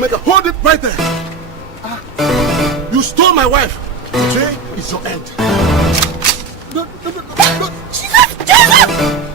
Omega, hold it right there. You stole my wife. Today is your end. No. Jesus! Jesus!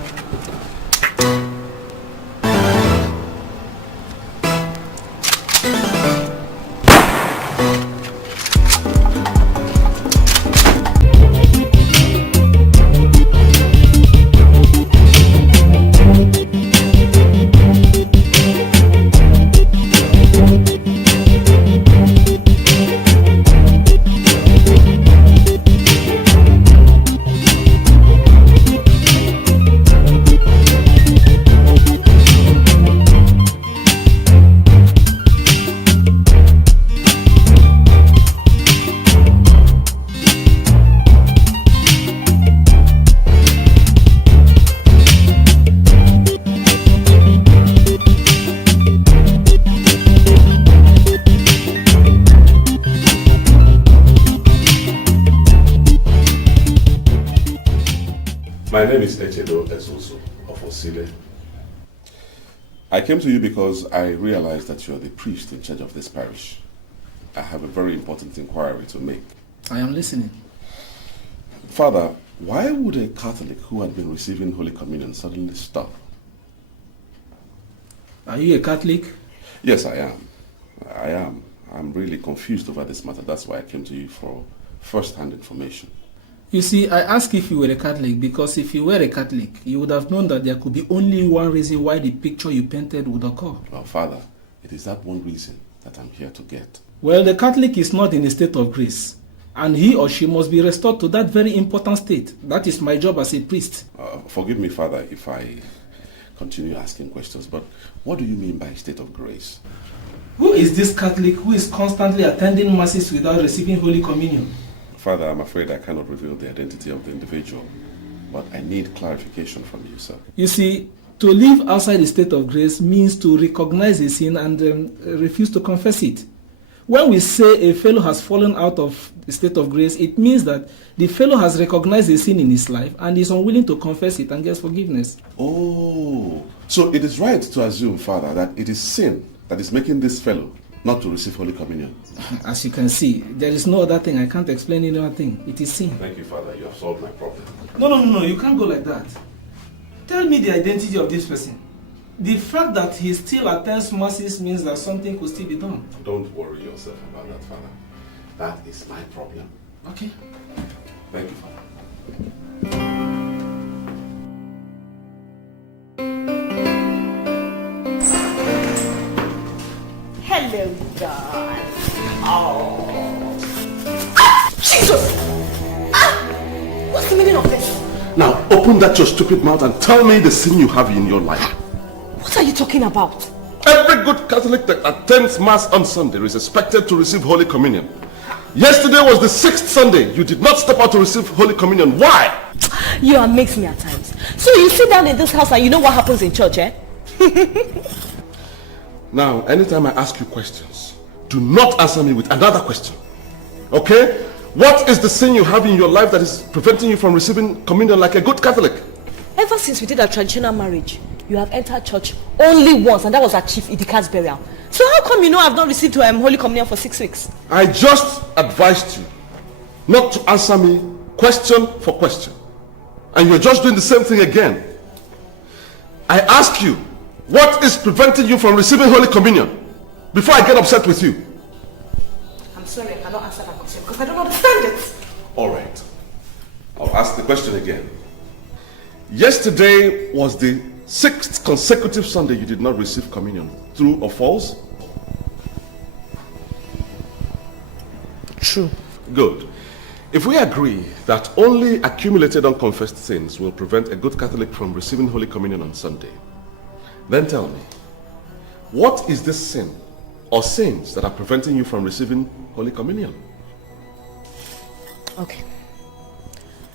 My name is Uche of Osile. I came to you because I realized that you are the priest in charge of this parish. I have a very important inquiry to make. I am listening. Father, why would a Catholic who had been receiving Holy Communion suddenly stop? Are you a Catholic? Yes, I am. I'm really confused over this matter. That's why I came to you for first-hand information. You see, I asked if you were a Catholic because if you were a Catholic, you would have known that there could be only one reason why the picture you painted would occur. Well, Father, it is that one reason that I'm here to get. Well, the Catholic is not in a state of grace, and he or she must be restored to that very important state. That is my job as a priest. Forgive me, Father, if I continue asking questions, but what do you mean by state of grace? Who is this Catholic who is constantly attending masses without receiving Holy Communion? Father, I'm afraid I cannot reveal the identity of the individual, but I need clarification from you, sir. You see, to live outside the state of grace means to recognize a sin and refuse to confess it. When we say a fellow has fallen out of the state of grace, it means that the fellow has recognized a sin in his life and is unwilling to confess it and gets forgiveness. Oh, so it is right to assume, Father, that it is sin that is making this fellow not to receive Holy Communion. As you can see, there is no other thing. I can't explain any other thing. It is sin. Thank you, Father. You have solved my problem. No. You can't go like that. Tell me the identity of this person. The fact that he still attends masses means that something could still be done. Don't worry yourself about that, Father. That is my problem. Okay. Thank you, Father. Hello, God. Oh. Jesus! What's the meaning of this? Now open that your stupid mouth and tell me the sin you have in your life. What are you talking about? Every good Catholic that attends Mass on Sunday is expected to receive Holy Communion. Yesterday was the 6th Sunday. You did not step out to receive Holy Communion. Why? You amaze me at times. So you sit down in this house and you know what happens in church, eh? Now, anytime I ask you questions, do not answer me with another question. Okay? What is the sin you have in your life that is preventing you from receiving communion like a good Catholic? Ever since we did our traditional marriage, you have entered church only once, and that was at Chief Idika's burial. So how come you know I've not received Holy Communion for 6 weeks? I just advised you not to answer me question for question. And you're just doing the same thing again. I ask you, what is preventing you from receiving Holy Communion? Before I get upset with you. I'm sorry, I cannot answer that question because I don't understand it. All right. I'll ask the question again. Yesterday was the 6th consecutive Sunday you did not receive communion. True or false? True. Good. If we agree that only accumulated unconfessed sins will prevent a good Catholic from receiving Holy Communion on Sunday, then tell me, what is this sin or sins that are preventing you from receiving Holy Communion? Okay.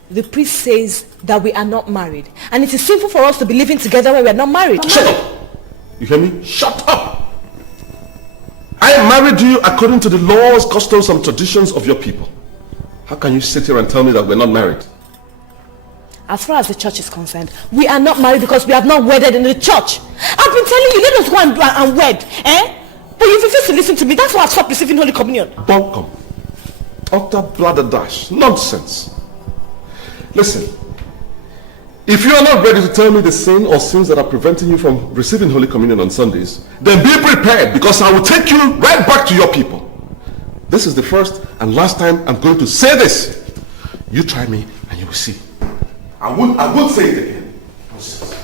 The priest says that we are not married, and it is sinful for us to be living together when we are not married. Shut up! You hear me? Shut up! I married you according to the laws, customs, and traditions of your people. How can you sit here and tell me that we're not married? As far as the church is concerned, we are not married because we have not wedded in the church. I've been telling you, let us go and wed. Eh? But you refuse to listen to me. That's why I've stopped receiving Holy Communion. Don't come. Utter blatherdash. Nonsense. Listen. If you are not ready to tell me the sin or sins that are preventing you from receiving Holy Communion on Sundays, then be prepared, because I will take you right back to your people. This is the first and last time I'm going to say this. You try me and you will see. I won't say it again. Nonsense.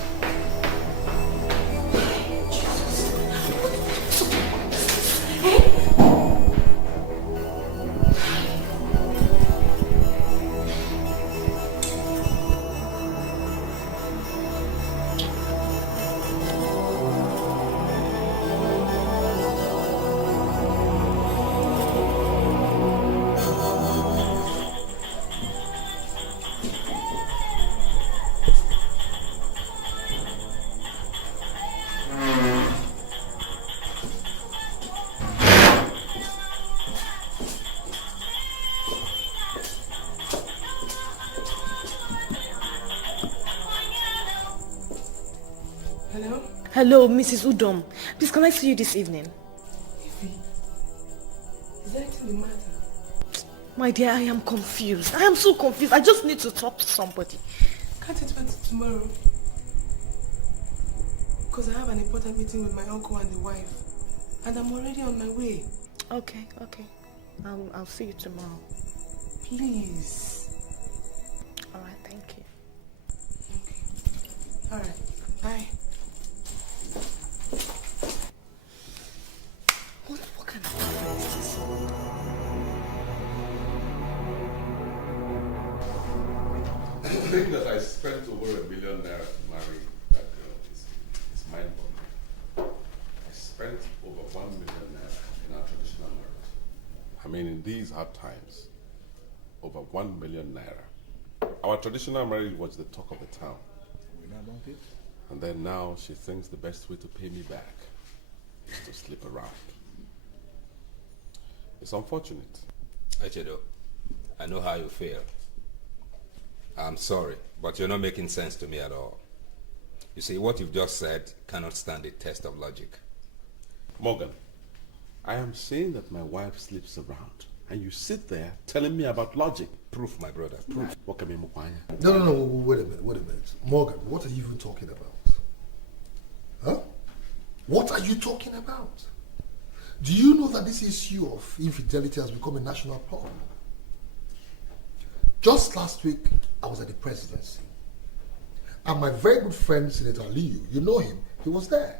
Hello, Mrs. Udom. Please, can I see you this evening? Ify, is there anything the matter? My dear, I am confused. I am so confused. I just need to talk to somebody. Can't it wait till tomorrow? Because I have an important meeting with my uncle and the wife. And I'm already on my way. Okay. I'll see you tomorrow. Please. Alright, thank you. Okay. Alright, bye. What kind of problem is this? The thing that I spent over $1 million to marry that girl is mind-boggling. I spent over $1 million in our traditional marriage. I mean, in these hard times, over 1 million naira. Our traditional marriage was the talk of the town. We know about it. And then now she thinks the best way to pay me back is to slip around. It's unfortunate. Echedo, I know how you feel. I'm sorry, but you're not making sense to me at all. You see, what you've just said cannot stand the test of logic. Morgan, I am saying that my wife sleeps around, and you sit there telling me about logic. Proof, my brother, proof. What can be Mukwanya? No, wait a minute. Morgan, what are you even talking about? Huh? What are you talking about? Do you know that this issue of infidelity has become a national problem? Just last week, I was at the presidency. And my very good friend, Senator Aliyu, you know him, he was there.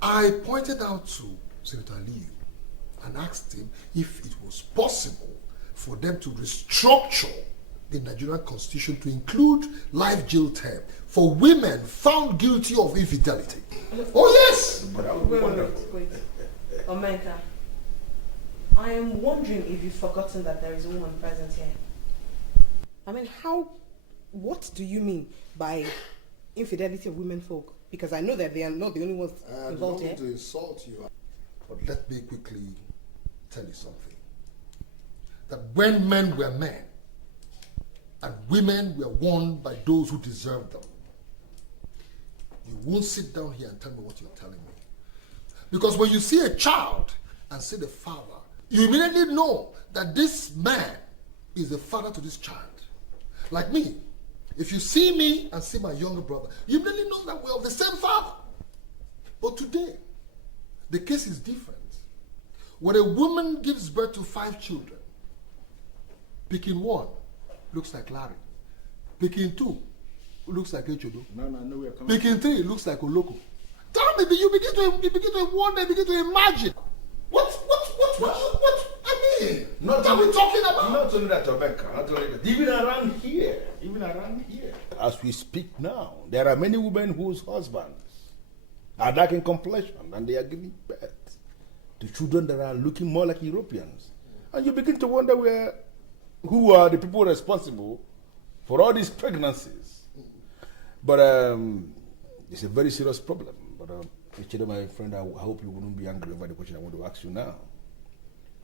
I pointed out to Senator Aliyu and asked him if it was possible for them to restructure the Nigerian constitution to include life jail term for women found guilty of infidelity. Oh yes! Wait. Omenka, I am wondering if you've forgotten that there is a woman present here. I mean, what do you mean by infidelity of women folk? Because I know that they are not the only ones involved here. I don't want to insult you, but let me quickly tell you something. That when men were men, and women were won by those who deserved them, you won't sit down here and tell me what you're telling me. Because when you see a child and see the father, you immediately know that this man is the father to this child. Like me, if you see me and see my younger brother, you immediately know that we're of the same father. But today, the case is different. When a woman gives birth to 5 children, picking 1 looks like Larry. Picking 2 looks like Echodo. No, we are coming. Picking 3 looks like Oloko. Tell me, you begin to wonder, begin to imagine. What? I mean, what are we talking about? Not only that, Omenka, not only that. Even around here, as we speak now, there are many women whose husbands are dark in complexion and they are giving birth to children that are looking more like Europeans. And you begin to wonder who are the people responsible for all these pregnancies. But it's a very serious problem. But my friend, I hope you wouldn't be angry over the question I want to ask you now.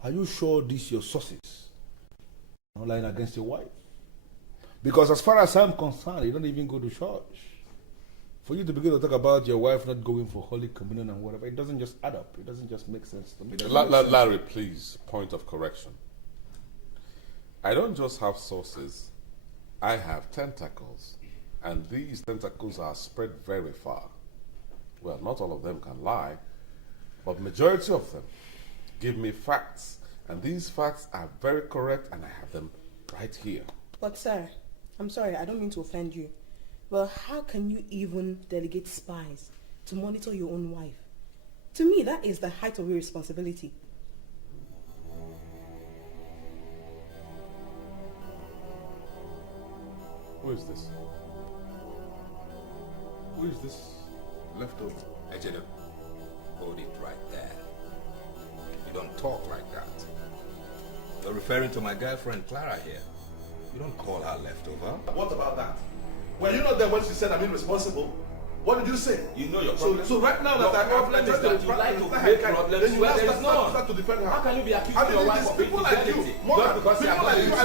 Are you sure these your sources are not lying against your wife? Because as far as I'm concerned, you don't even go to church. For you to begin to talk about your wife not going for Holy Communion and whatever, it doesn't just add up. It doesn't just make sense to me. Larry, please, point of correction. I don't just have sources, I have tentacles. And these tentacles are spread very far. Well, not all of them can lie, but majority of them give me facts. And these facts are very correct, and I have them right here. But sir, I'm sorry, I don't mean to offend you. Well, how can you even delegate spies to monitor your own wife? To me, that is the height of irresponsibility. Who is this? Who is this leftover? Echedo, hold it right there. You don't talk like that. You're referring to my girlfriend Clara here. You don't call her leftover. What about that? Were you not there when she said I'm irresponsible? What did you say? You know your problem. So right now that I problem is that you like to create problems then you where have there is none. start to defend her. How can you be accusing your wife of infidelity? Just because you are like you and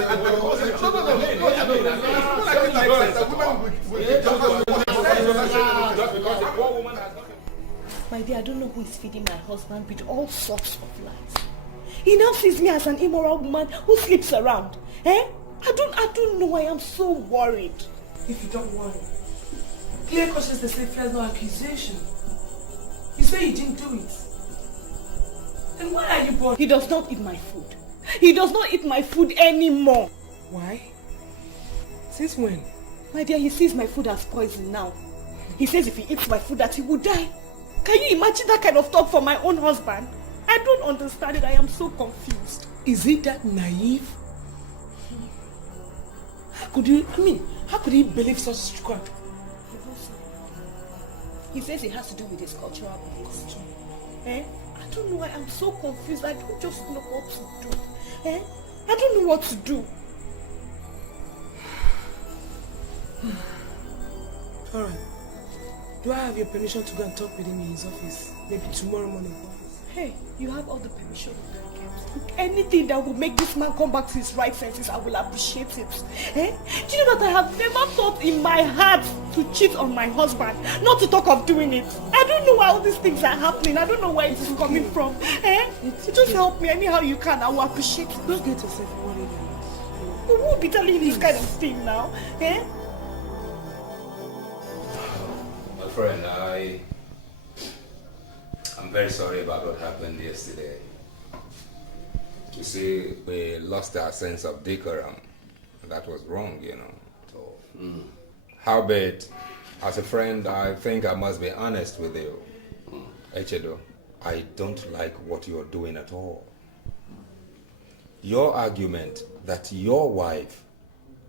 just because a poor woman has nothing. My dear, I don't know who is feeding my husband with all sorts of lies. He now sees me as an immoral woman who sleeps around. Eh? I don't know. I am so worried. If you don't worry, clear conscience they say fears no accusation. You say you didn't do it. Then why are you bothered? He does not eat my food. He does not eat my food anymore. Why? Since when? My dear, he sees my food as poison now. He says if he eats my food that he will die. Can you imagine that kind of talk from my own husband? I don't understand it. I am so confused. Is it that naive? How could he believe such crap? He says it has to do with his cultural beliefs. Eh? I don't know. I am so confused. I don't just know what to do. Eh? I don't know what to do. Alright. Do I have your permission to go and talk with him in his office? Maybe tomorrow morning. Hey, you have all the permission you can get. Anything that will make this man come back to his right senses, I will appreciate it. Eh? Do you know that I have never thought in my heart to cheat on my husband? Not to talk of doing it. I don't know why all these things are happening. I don't know where it is coming from. Eh? Just help me anyhow you can. I will appreciate it. Don't get yourself worried. You won't be telling this kind of thing now. Eh? My friend, I'm very sorry about what happened yesterday. You see, we lost our sense of decorum. That was wrong, you know. So, howbeit, as a friend, I think I must be honest with you. Echedo, I don't like what you're doing at all. Your argument that your wife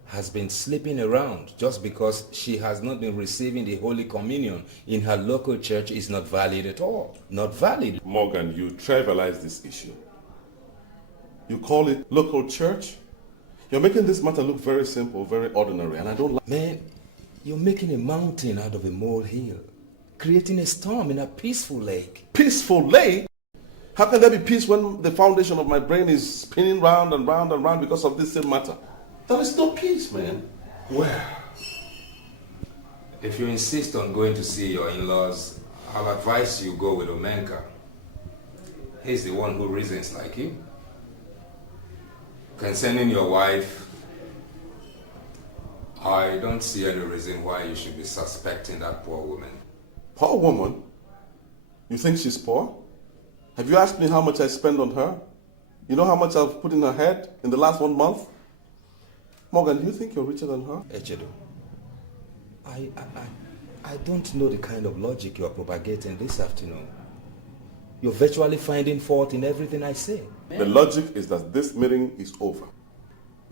has been sleeping around just because she has not been receiving the Holy Communion in her local church is not valid at all. Not valid. Morgan, you trivialize this issue. You call it local church? You're making this matter look very simple, very ordinary, and I don't like... Man, you're making a mountain out of a molehill, creating a storm in a peaceful lake. Peaceful lake? How can there be peace when the foundation of my brain is spinning round and round and round because of this same matter? There is no peace, man. Well, if you insist on going to see your in-laws, I'll advise you go with Omenka. He's the one who reasons like you. Concerning your wife, I don't see any reason why you should be suspecting that poor woman. Poor woman? You think she's poor? Have you asked me how much I spend on her? You know how much I've put in her head in the last 1 month? Morgan, do you think you're richer than her? Echedo, I don't know the kind of logic you're propagating this afternoon. You're virtually finding fault in everything I say. The logic is that this meeting is over.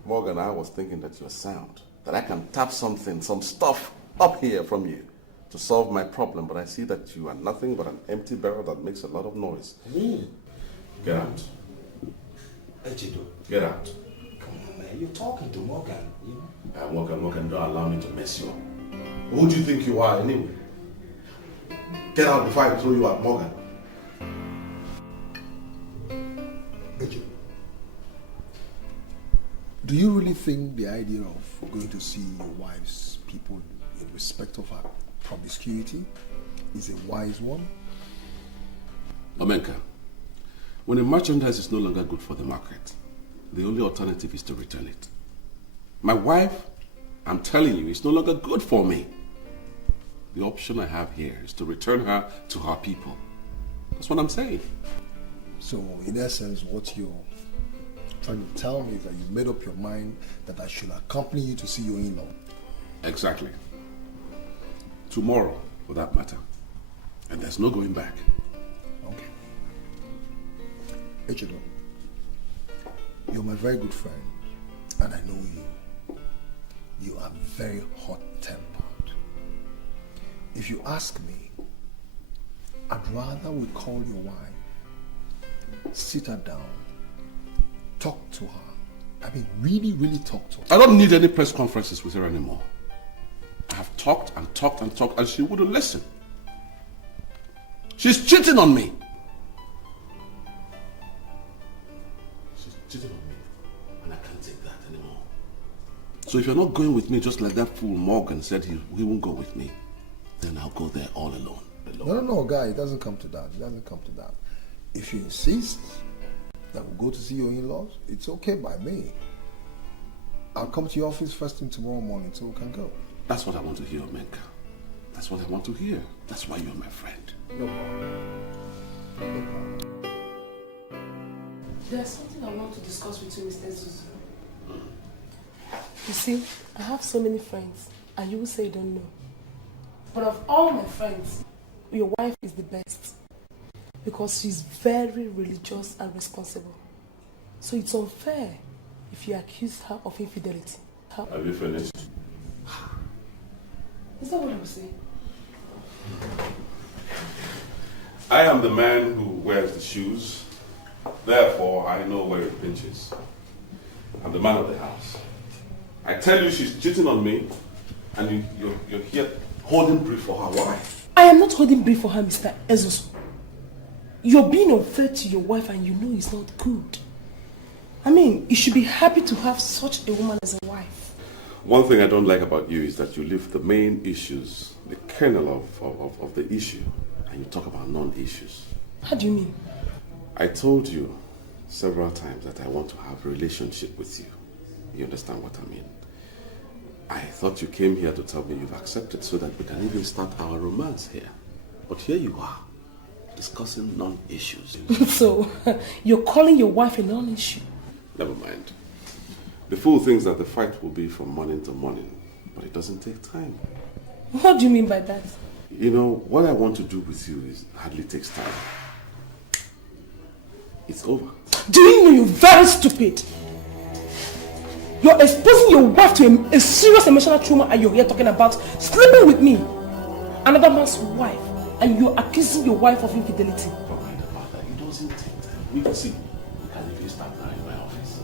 Morgan, I was thinking that you're sound, that I can tap something, some stuff up here from you to solve my problem, but I see that you are nothing but an empty barrel that makes a lot of noise. Get out. Echedo. Get out. Come on, man. You're talking to Morgan, you know? Morgan, don't allow me to mess you up. Who do you think you are anyway? Get out before I throw you out, Morgan. Do you really think the idea of going to see your wife's people in respect of her promiscuity is a wise one. Omenka, when a merchandise is no longer good for the market, the only alternative is to return it. My wife, I'm telling you, is no longer good for me. The option I have here is to return her to her people. That's what I'm saying. So, in essence, what you're trying to tell me is that you made up your mind that I should accompany you to see your in-law. Exactly. Tomorrow, for that matter. And there's no going back. Okay. Echedo, you're my very good friend, and I know you. You are very hot-tempered. If you ask me, I'd rather we call your wife, sit her down, talk to her. I mean, really, really talk to her. I don't need any press conferences with her anymore. I have talked and talked and talked, and she wouldn't listen. She's cheating on me. She's cheating on me, and I can't take that anymore. So if you're not going with me just like that fool Morgan said he won't go with me, then I'll go there all alone. No, guy, it doesn't come to that. It doesn't come to that. If you insist that we'll go to see your in-laws, it's okay by me. I'll come to your office first thing tomorrow morning so we can go. That's what I want to hear, Menka. That's what I want to hear. That's why you're my friend. No problem. No problem. There's something I want to discuss with you, Mr. Zuzu. You see, I have so many friends, and you will say you don't know. But of all my friends, your wife is the best. Because she's very religious and responsible. So it's unfair if you accuse her of infidelity. Have you finished? Is that what I'm saying? I am the man who wears the shoes. Therefore, I know where it pinches. I'm the man of the house. I tell you she's cheating on me, and you're here holding brief for her. Why? I am not holding brief for her, Mr. Ezosu. You're being unfair to your wife and you know it's not good. I mean, you should be happy to have such a woman as a wife. One thing I don't like about you is that you leave the main issues, the kernel of the issue, and you talk about non-issues. How do you mean? I told you several times that I want to have a relationship with you. You understand what I mean? I thought you came here to tell me you've accepted so that we can even start our romance here. But here you are, discussing non-issues. So, you're calling your wife a non-issue? Never mind. The fool thinks that the fight will be from morning to morning, but it doesn't take time. What do you mean by that? You know, what I want to do with you hardly takes time. It's over. Do you know you're very stupid? You're exposing your wife to a serious emotional trauma and you're here talking about sleeping with me, another man's wife, and you're accusing your wife of infidelity. Forget about that. It doesn't take time. We can see. We can even start now in my office.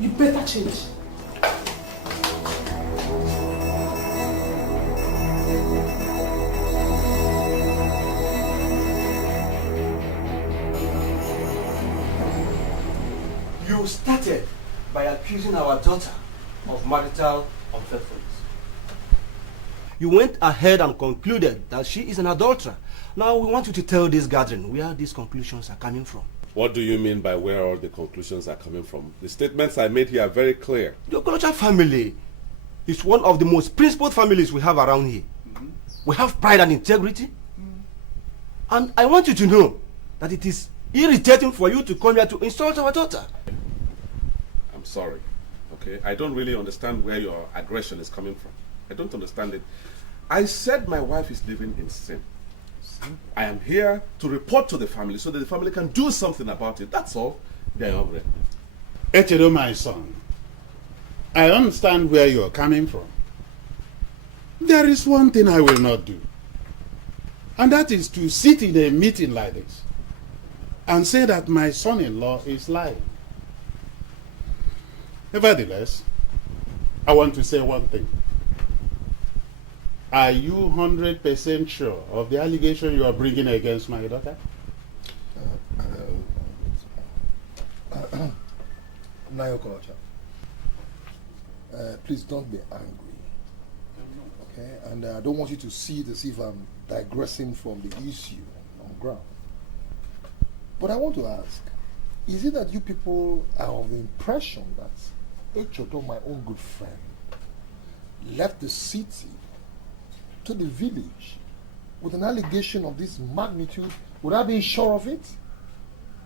You better change. You started by accusing our daughter of marital unfaithfulness. You went ahead and concluded that she is an adulterer. Now we want you to tell this gathering where these conclusions are coming from. What do you mean by where all the conclusions are coming from? The statements I made here are very clear. The Okolocha family is one of the most principled families we have around here. We have pride and integrity. And I want you to know that it is irritating for you to come here to insult our daughter. I'm sorry, okay? I don't really understand where your aggression is coming from. I don't understand it. I said my wife is living in sin. I am here to report to the family so that the family can do something about it. That's all. Echedo, my son, I understand where you are coming from. There is one thing I will not do, and that is to sit in a meeting like this and say that my son-in-law is lying. Nevertheless, I want to say one thing. Are you 100% sure of the allegation you are bringing against my daughter? Nayo Kolocha, please don't be angry. Okay? And I don't want you to see it as if I'm digressing from the issue on ground. But I want to ask, is it that you people are of the impression that Echodo, my own good friend, left the city to the village with an allegation of this magnitude without being sure of it?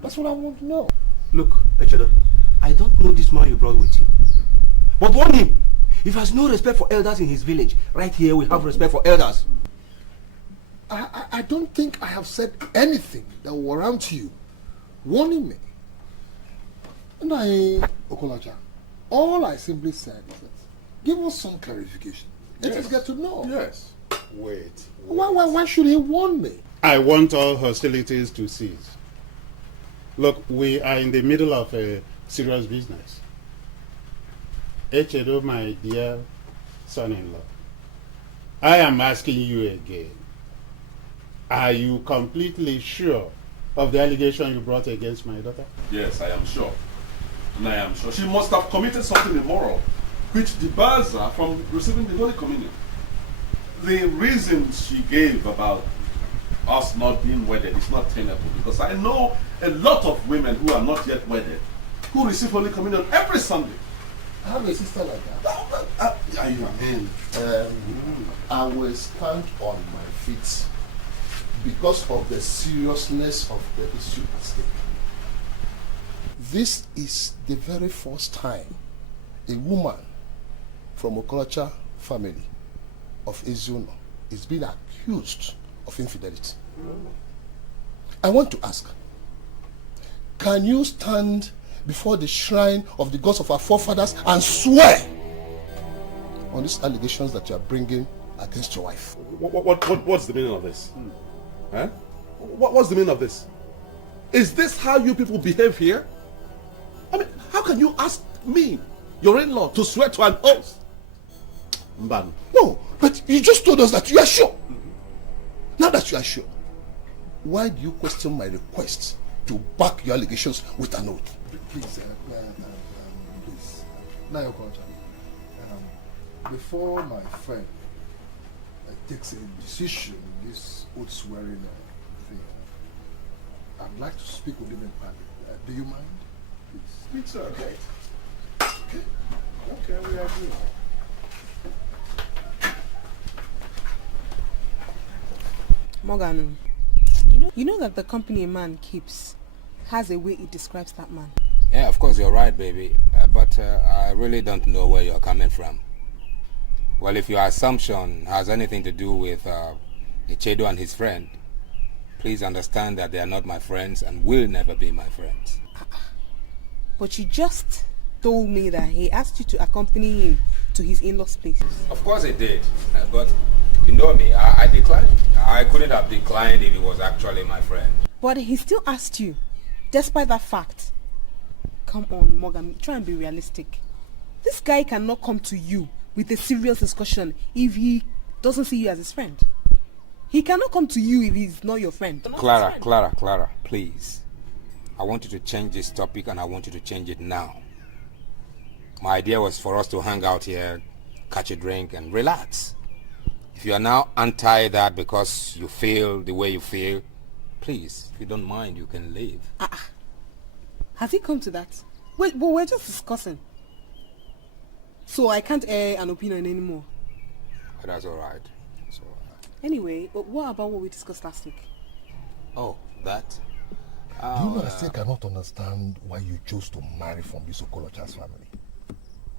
That's what I want to know. Look, Echodo, I don't know this man you brought with you. But warn him, if he has no respect for elders in his village, right here we have respect for elders. I don't think I have said anything that will warrant you warning me. And Okolacha, all I simply said is that give us some clarification. Let us get to know. Yes. Wait. Why should he warn me? I want all hostilities to cease. Look, we are in the middle of a serious business. Echedo, my dear son-in-law, I am asking you again. Are you completely sure of the allegation you brought against my daughter? Yes, I am sure. And I am sure she must have committed something immoral which debars her from receiving the Holy Communion. The reason she gave about us not being wedded is not tenable, because I know a lot of women who are not yet wedded who receive Holy Communion every Sunday. I have a sister like that. I will stand on my feet because of the seriousness of the issue at stake. This is the very first time a woman from Okolacha family of Ezuno is being accused of infidelity. I want to ask, can you stand before the shrine of the gods of our forefathers and swear on these allegations that you are bringing against your wife? What's the meaning of this? Huh? What's the meaning of this? Is this how you people behave here? I mean, how can you ask me, your in-law, to swear to an oath? Mban. No, but you just told us that you are sure. Now that you are sure, why do you question my request to back your allegations with an oath? Please, please. Nayo Kolocha, before my friend takes a decision in this oath swearing thing, I'd like to speak with him in private. Do you mind? Please. Speak, sir. Okay. Okay, we agree. Morgan, you know that the company a man keeps has a way it describes that man. Yeah, of course you're right, baby. But I really don't know where you're coming from. Well, if your assumption has anything to do with Echedo and his friend, please understand that they are not my friends and will never be my friends. But you just told me that he asked you to accompany him to his in-laws' place. Of course he did, but you know me, I declined. I couldn't have declined if he was actually my friend. But he still asked you, despite that fact. Come on, Morgan, try and be realistic. This guy cannot come to you with a serious discussion if he doesn't see you as his friend. He cannot come to you if he's not your friend. Clara, please. I want you to change this topic and I want you to change it now. My idea was for us to hang out here, catch a drink and relax. If you are now anti that because you feel the way you feel, please, if you don't mind, you can leave. Has he come to that? Wait, but we're just discussing. So I can't air an opinion anymore. That's all right. Anyway, what about what we discussed last week? Oh, that? Do you know I still cannot understand why you chose to marry from this Okolocha's family?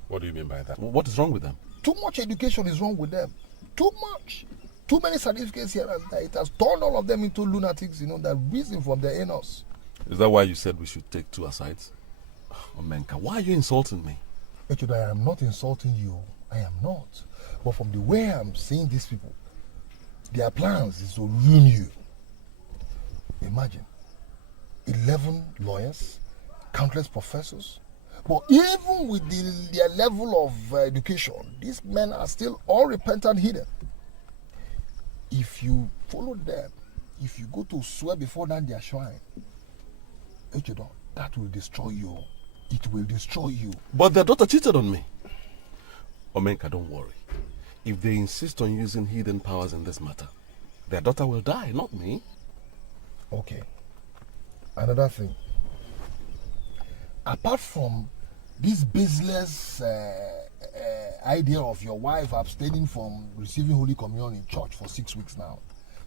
What do you mean by that? What is wrong with them? Too much education is wrong with them. Too much. Too many certificates here and there. It has turned all of them into lunatics, that reason from their anus. Is that why you said we should take two asides? Omenka, why are you insulting me? Echodo, I am not insulting you. I am not. But from the way I'm seeing these people, their plans is to ruin you. Imagine, 11 lawyers, countless professors, but even with their level of education, these men are still all repentant hidden. If you follow them, if you go to swear before that their shrine, Echodo, that will destroy you. it will destroy you. But their daughter cheated on me. Omenka, don't worry. If they insist on using hidden powers in this matter, their daughter will die, not me. Okay. Another thing. Apart from this baseless idea of your wife abstaining from receiving Holy Communion in church for 6 weeks now,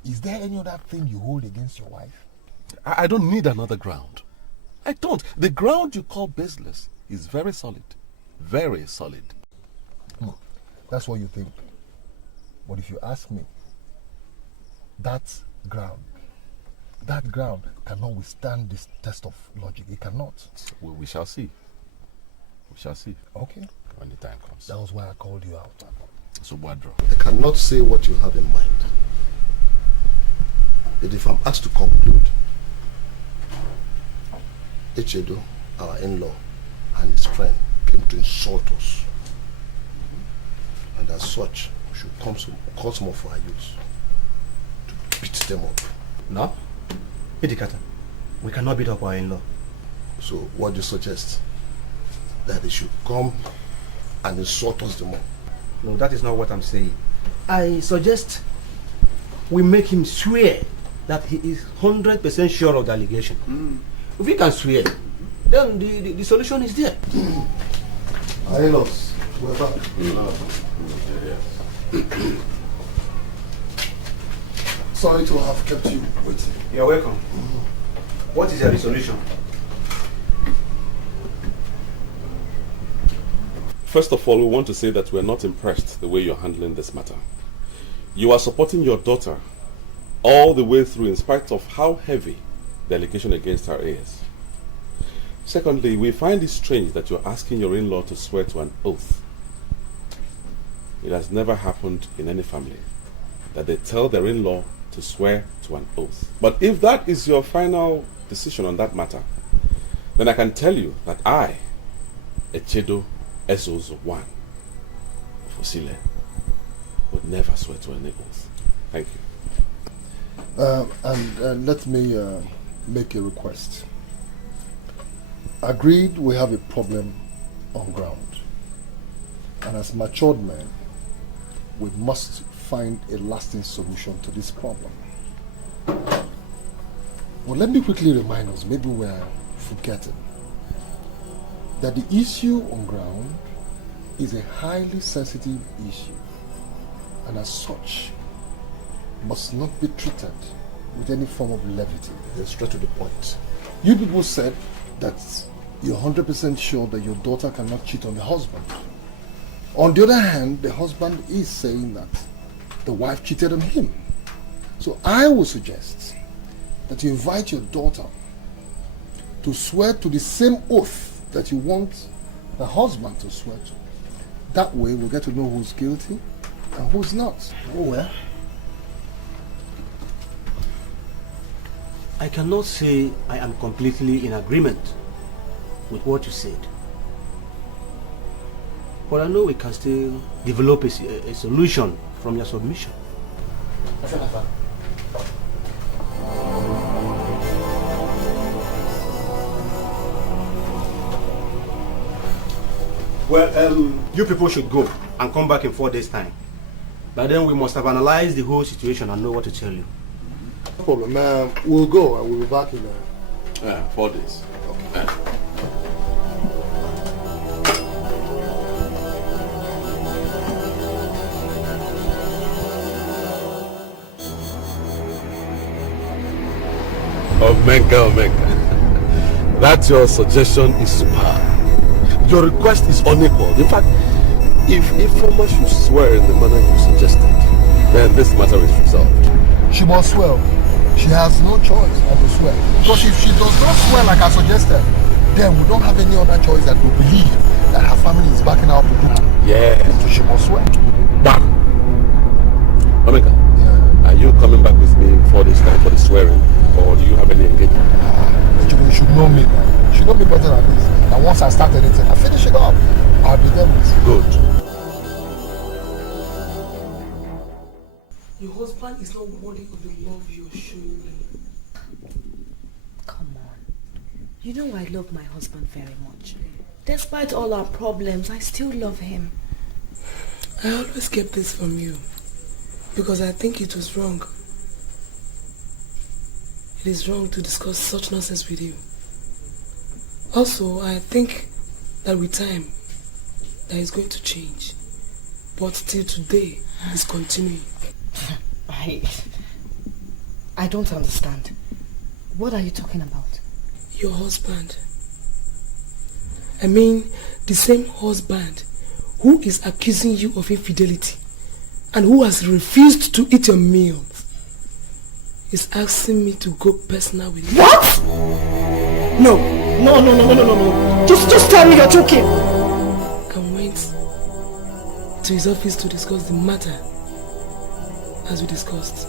is there any other thing you hold against your wife? I don't need another ground. I don't. The ground you call baseless is very solid. Very solid. That's what you think. But if you ask me, that ground cannot withstand this test of logic. It cannot. We shall see. We shall see. Okay. When the time comes. That was why I called you out. So, Wadro. I cannot say what you have in mind. But if I'm asked to conclude, Echedo, our in-law, and his friend came to insult us. And as such, we should call some of our youths to beat them up. No? Idikata, we cannot beat up our in-law. So what do you suggest? That they should come and insult us the more? No, that is not what I'm saying. I suggest we make him swear that he is 100% sure of the allegation. If he can swear, then the solution is there. Aelos, we're back. Sorry to have kept you waiting. You're welcome. What is your resolution? First of all, we want to say that we're not impressed the way you're handling this matter. You are supporting your daughter all the way through in spite of how heavy the allegation against her is. Secondly, we find it strange that you're asking your in-law to swear to an oath. It has never happened in any family that they tell their in-law to swear to an oath. But if that is your final decision on that matter, then I can tell you that I, Echedo Esozo 1, Fosile, would never swear to an oath. Thank you. And let me make a request. Agreed, we have a problem on ground. And as matured men, we must find a lasting solution to this problem. Well, let me quickly remind us, maybe we're forgetting, that the issue on ground is a highly sensitive issue, and as such, must not be treated with any form of levity. Straight to the point. You people said that you're 100% sure that your daughter cannot cheat on the husband. On the other hand, the husband is saying that the wife cheated on him. So I would suggest that you invite your daughter to swear to the same oath that you want the husband to swear to. That way we'll get to know who's guilty and who's not. Oh well. I cannot say I am completely in agreement with what you said. But I know we can still develop a solution from your submission. Well, you people should go and come back in 4 days' time. By then we must have analyzed the whole situation and know what to tell you. No problem. We'll go and we'll be back in 4 days. Okay. Omenka. That your suggestion is superb. Your request is unequaled. In fact, if Ifeoma should swear in the manner you suggested, then this matter is resolved. She must swear. She has no choice but to swear. Because if she does not swear like I suggested, then we don't have any other choice than to believe that her family is backing out to do. Yeah. So she must swear. Bam! Omenka, are you coming back with me in 4 days' time for the swearing, or do you have any engagement? You should know me. You should know me better than this. And once I start anything, I finish it up. I'll be there with you. Good. Your husband is not worthy of the love you're showing me. Come on. You know I love my husband very much. Despite all our problems, I still love him. I always kept this from you because I think it was wrong. It is wrong to discuss such nonsense with you. Also, I think that with time, that is going to change. But till today, it's continuing. I don't understand. What are you talking about? Your husband. I mean, the same husband who is accusing you of infidelity and who has refused to eat your meals is asking me to go personal with you. What? No. Just tell me you're joking. I went to his office to discuss the matter as we discussed.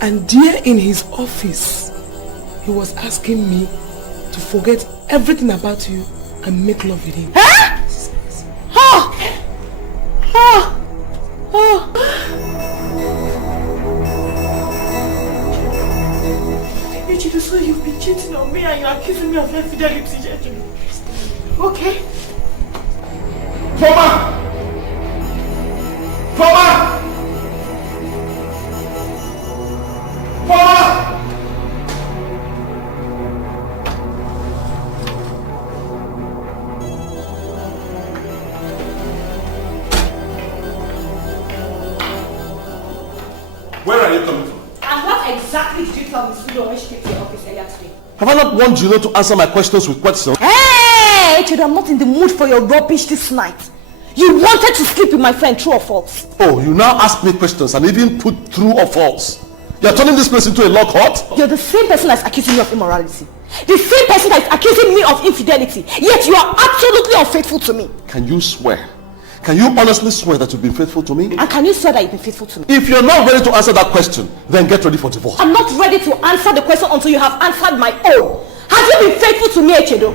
And there in his office, he was asking me to forget everything about you and make love with him. Huh? Echido, so you've been cheating on me and you're accusing me of infidelity, Echido. Okay. Former! Where are you coming from? And what exactly did you tell Miss Udo when she came to your office earlier today? Have I not warned you not to answer my questions with questions? Hey, Echido, I'm not in the mood for your rubbish this night. You wanted to sleep with my friend, true or false? Oh, you now ask me questions and even put true or false. You're turning this place into a log hut? You're the same person that's accusing me of immorality. The same person that's accusing me of infidelity. Yet you are absolutely unfaithful to me. Can you swear? Can you honestly swear that you've been faithful to me? And can you swear that you've been faithful to me? If you're not ready to answer that question, then get ready for divorce. I'm not ready to answer the question until you have answered my own. Have you been faithful to me, Echedo?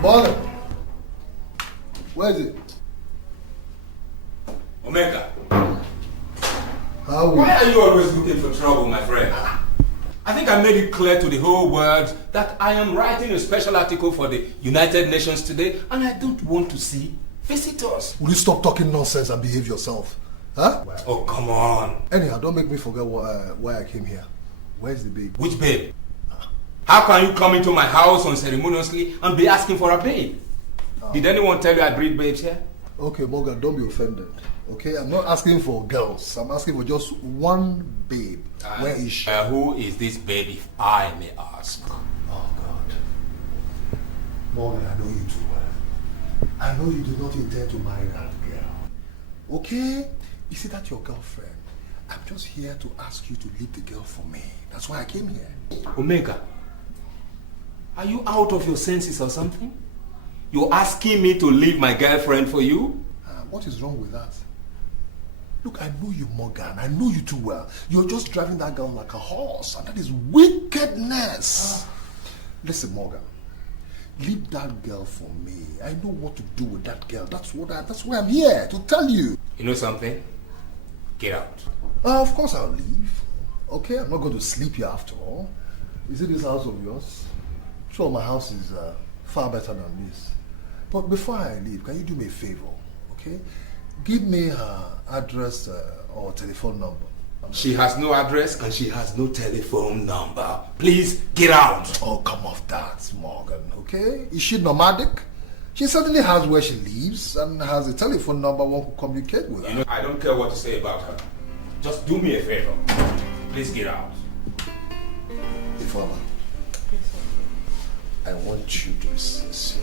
Morning. Where is it? Omega. Why are you always looking for trouble, my friend? I think I made it clear to the whole world that I am writing a special article for the United Nations today and I don't want to see visitors. Will you stop talking nonsense and behave yourself? Huh? Oh, come on. Anyhow, don't make me forget why I came here. Where's the babe? Which babe? How can you come into my house unceremoniously and be asking for a babe? Did anyone tell you I breed babes here? Okay, Morgan, don't be offended. Okay, I'm not asking for girls. I'm asking for just one babe. Where is she? Who is this babe, if I may ask? Oh, God. Morgan, I know you too well. I know you do not intend to marry that girl. Okay? You see, that's your girlfriend. I'm just here to ask you to leave the girl for me. That's why I came here. Omega, are you out of your senses or something? You're asking me to leave my girlfriend for you? What is wrong with that? Look, I know you, Morgan. I know you too well. You're just driving that girl like a horse, and that is wickedness. Listen, Morgan. Leave that girl for me. I know what to do with that girl. That's why I'm here, to tell you. You know something? Get out. Of course I'll leave. Okay, I'm not going to sleep here after all. You see this house of yours? Sure, my house is far better than this. But before I leave, can you do me a favor? Okay? Give me her address or telephone number. She has no address and she has no telephone number. Please get out. Oh, come off that, Morgan, okay? Is she nomadic? She certainly has where she lives and has a telephone number one could communicate with her. You know, I don't care what to say about her. Just do me a favor. Please get out. Informer, I want you to be sincere.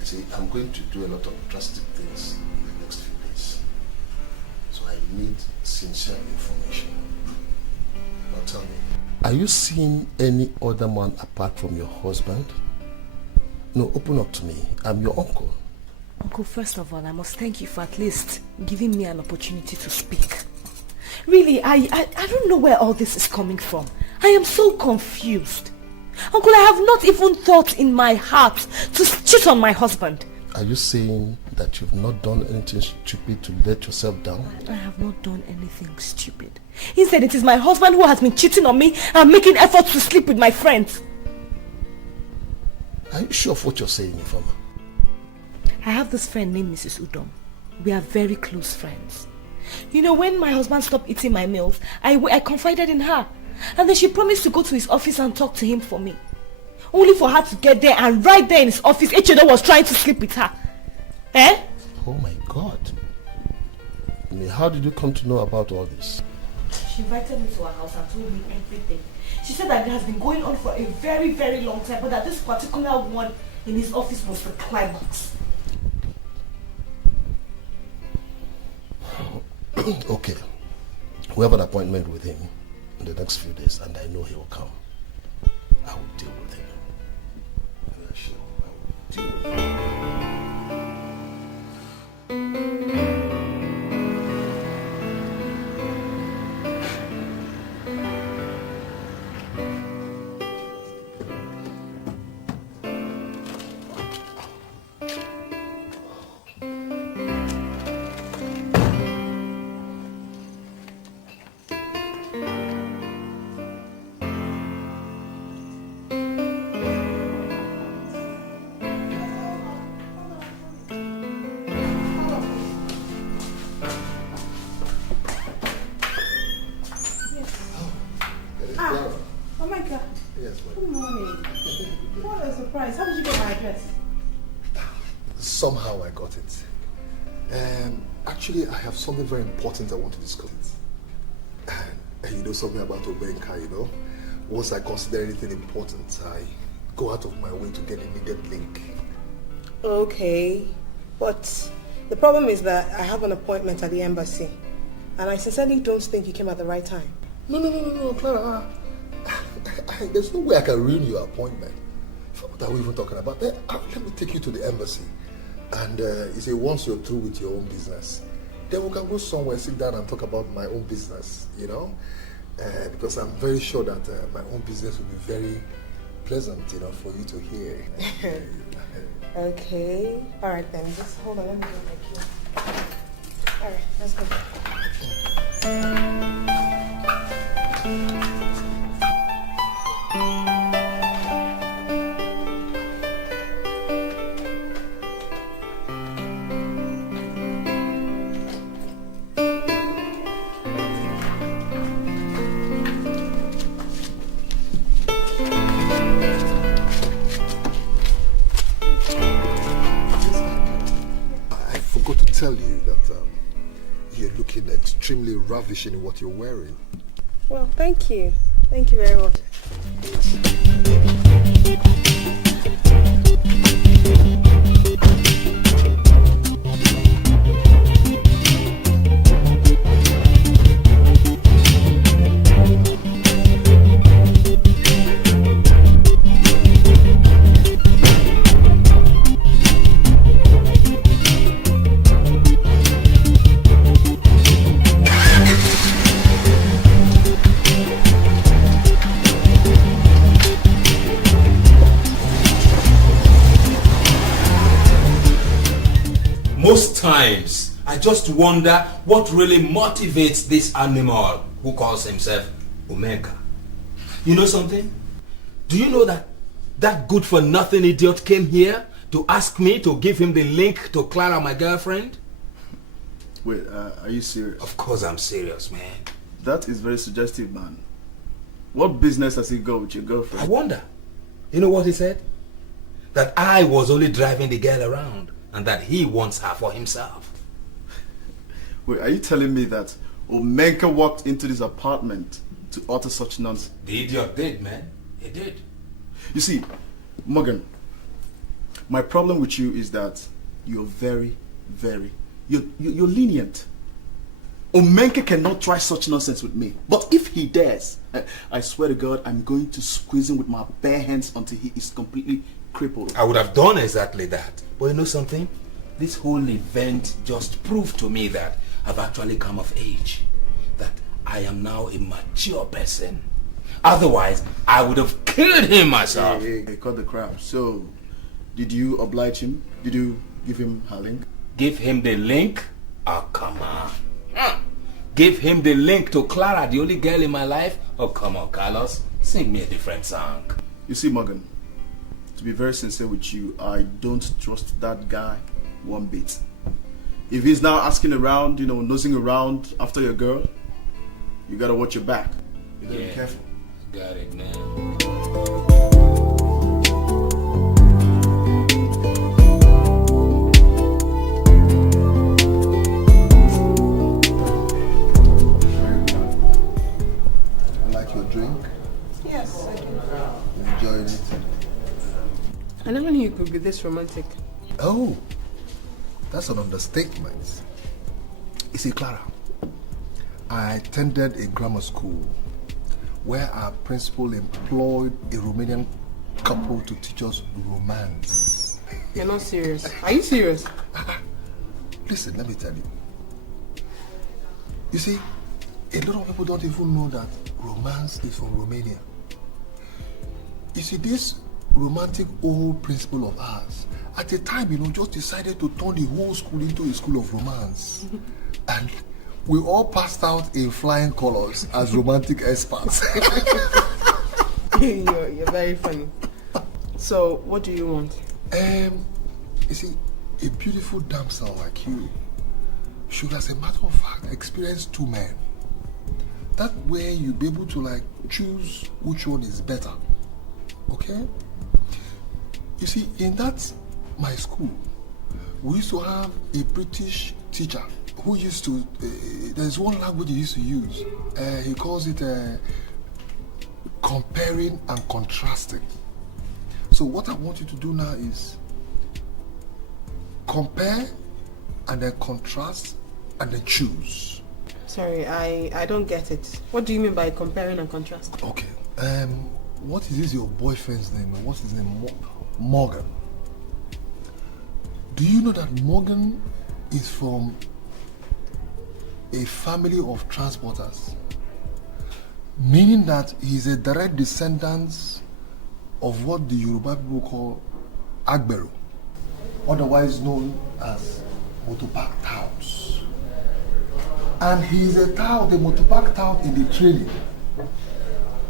You see, I'm going to do a lot of drastic things in the next few days. So I need sincere information. Now tell me, are you seeing any other man apart from your husband? No, open up to me. I'm your uncle. Uncle, first of all, I must thank you for at least giving me an opportunity to speak. Really, I don't know where all this is coming from. I am so confused. Uncle, I have not even thought in my heart to cheat on my husband. Are you saying that you've not done anything stupid to let yourself down? I have not done anything stupid. Instead, it is my husband who has been cheating on me and making efforts to sleep with my friends. Are you sure of what you're saying, Ifeoma? I have this friend named Mrs. Udom. We are very close friends. You know, when my husband stopped eating my meals, I confided in her. And then she promised to go to his office and talk to him for me. Only for her to get there, and right there in his office, Echedo was trying to sleep with her. Eh? Oh my God. I mean, how did you come to know about all this? She invited me to her house and told me everything. She said that it has been going on for a very, very long time, but that this particular one in his office was the climax. Okay. We have an appointment with him in the next few days, and I know he will come. I will deal with him. I'm sure I will deal with him. Somehow I got it. Actually, I have something very important I want to discuss. And you know something about Obenka, you know? Once I consider anything important, I go out of my way to get a needed link. Okay, but the problem is that I have an appointment at the embassy. And I sincerely don't think you came at the right time. No, Clara. There's no way I can ruin your appointment. What are we even talking about? Let me take you to the embassy. And you say once you're through with your own business, then we can go somewhere, sit down and talk about my own business, you know? Because I'm very sure that my own business will be very pleasant, you know, for you to hear. Okay. All right then. Just hold on. Let me get my key. All right. Let's go. Tell you that you're looking extremely ravish in what you're wearing. Well, thank you. Thank you very much. Most times, I just wonder what really motivates this animal who calls himself Omega. You know something? Do you know that that good-for-nothing idiot came here to ask me to give him the link to Clara, my girlfriend? Wait, are you serious? Of course I'm serious, man. That is very suggestive, man. What business does he go with your girlfriend? I wonder. You know what he said? That I was only driving the girl around and that he wants her for himself. Wait, are you telling me that Omenka walked into this apartment to utter such nonsense? The idiot did, man. He did. You see, Morgan, my problem with you is that you're you're lenient. Omenka cannot try such nonsense with me. But if he dares, I swear to God, I'm going to squeeze him with my bare hands until he is completely crippled. I would have done exactly that. But you know something? This whole event just proved to me that I've actually come of age. That I am now a mature person. Otherwise, I would have killed him myself. Hey, cut the crap. So, did you oblige him? Did you give him her link? Give him the link? Oh, come on. Give him the link to Clara, the only girl in my life? Oh, come on, Carlos. Sing me a different song. You see, Morgan, to be very sincere with you, I don't trust that guy one bit. If he's now asking around, nosing around after your girl, you gotta watch your back. You gotta be careful. Got it, man. Like your drink? Yes, I do. Enjoyed it? I never knew you could be this romantic. Oh, that's an understatement. You see, Clara, I attended a grammar school where our principal employed a Romanian couple to teach us romance. You're not serious. Are you serious? Listen, let me tell you. You see, a lot of people don't even know that romance is from Romania. You see, this romantic old principal of ours, at the time, just decided to turn the whole school into a school of romance. And we all passed out in flying colors as romantic experts. You're very funny. So, what do you want? You see, a beautiful damsel like you should, as a matter of fact, experience two men. That way you'll be able to choose which one is better. Okay? You see, in my school, we used to have a British teacher who used to, there's one language he used to use. He calls it comparing and contrasting. So what I want you to do now is compare and then contrast and then choose. Sorry, I don't get it. What do you mean by comparing and contrast? Okay. What is this your boyfriend's name? What's his name? Morgan. Do you know that Morgan is from a family of transporters? Meaning that he's a direct descendant of what the Yoruba people call Agbero, otherwise known as motopark touts. And he's a tout, a motopark tout in the training.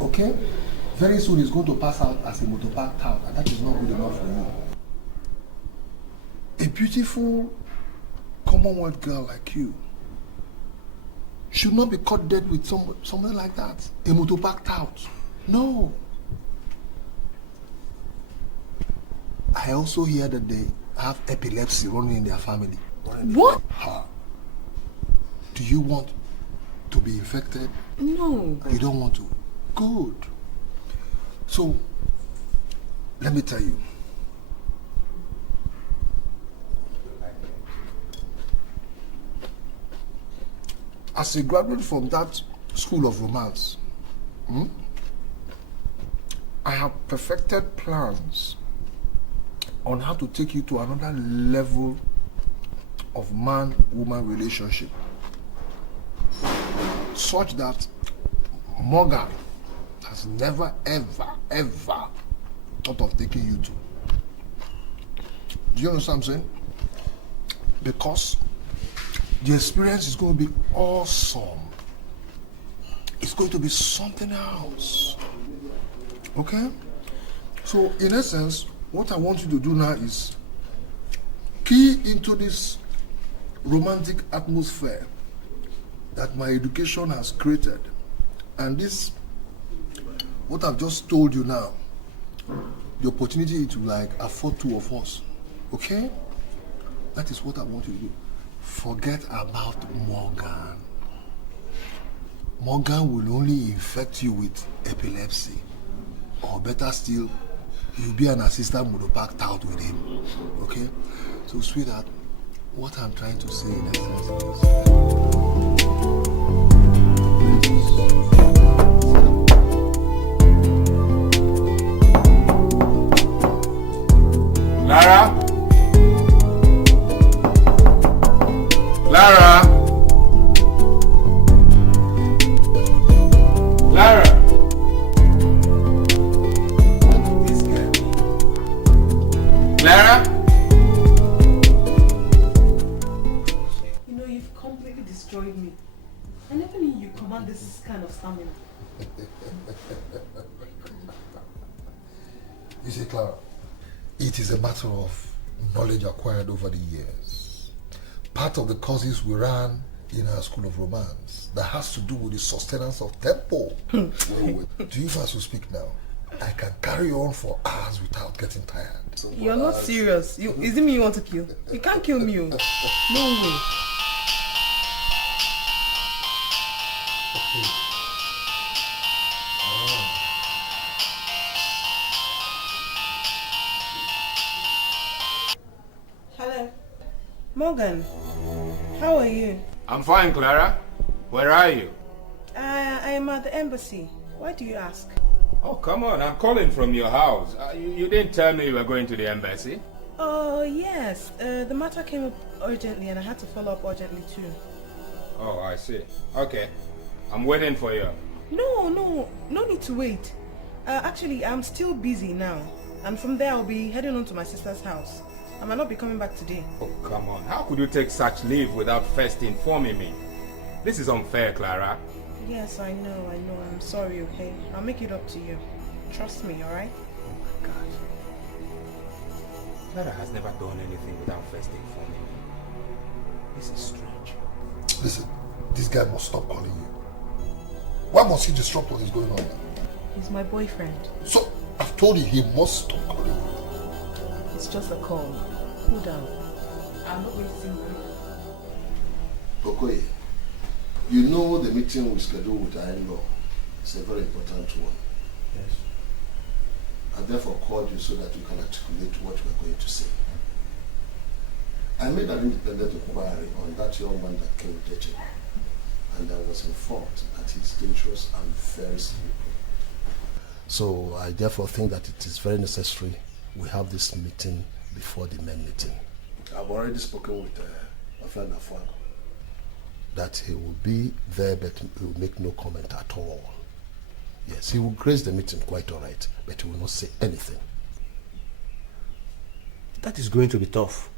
Okay? Very soon he's going to pass out as a motopark tout, and that is not good enough for you. A beautiful Commonwealth girl like you should not be caught dead with something like that. A motopark tout. No. I also hear that they have epilepsy running in their family. What? Do you want to be infected? No. You don't want to? Good. So, let me tell you. As a graduate from that school of romance, I have perfected plans on how to take you to another level of man-woman relationship, such that Morgan has never, ever, ever thought of taking you to. Do you understand what I'm saying? Because the experience is going to be awesome. It's going to be something else. Okay? So, in essence, what I want you to do now is key into this romantic atmosphere that my education has created. And this, what I've just told you now, the opportunity to afford two of us. Okay? That is what I want you to do. Forget about Morgan. Morgan will only infect you with epilepsy. Or better still, you'll be an assistant motopark tout with him. Okay? So, sweetheart, what I'm trying to say in essence is... Lara? Lara? Lara? You see, Clara, it is a matter of knowledge acquired over the years. Part of the courses we ran in our school of romance that has to do with the sustenance of tempo. Wait. Do you guys who speak now? I can carry on for hours without getting tired. You're not serious. Is it me you want to kill? You can't kill me. No way. Hello. Morgan, how are you? I'm fine, Clara. Where are you? I am at the embassy. Why do you ask? Oh, come on. I'm calling from your house. You didn't tell me you were going to the embassy. Oh, yes. The matter came up urgently and I had to follow up urgently too. Oh, I see. Okay. I'm waiting for you. No need to wait. Actually, I'm still busy now. And from there, I'll be heading on to my sister's house. I might not be coming back today. Oh, come on. How could you take such leave without first informing me? This is unfair, Clara. Yes, I know. I'm sorry, okay? I'll make it up to you. Trust me, alright? Oh my God. Clara has never done anything without first informing me. This is strange. Listen, this guy must stop calling you. Why must he disrupt what is going on now? He's my boyfriend. So, I've told you he must stop calling you. It's just a call. Cool down. I'm not wasting time. Okoye, you know the meeting we scheduled with our in-law is a very important one. Yes. I therefore called you so that you can articulate what we're going to say. I made an independent inquiry on that young man that came with Uche, and I was informed that he's dangerous and very slippery. So I therefore think that it is very necessary we have this meeting before the men meeting. I've already spoken with my friend Aforevo that he will be there, but he will make no comment at all. Yes, he will grace the meeting quite all right, but he will not say anything. That is going to be tough.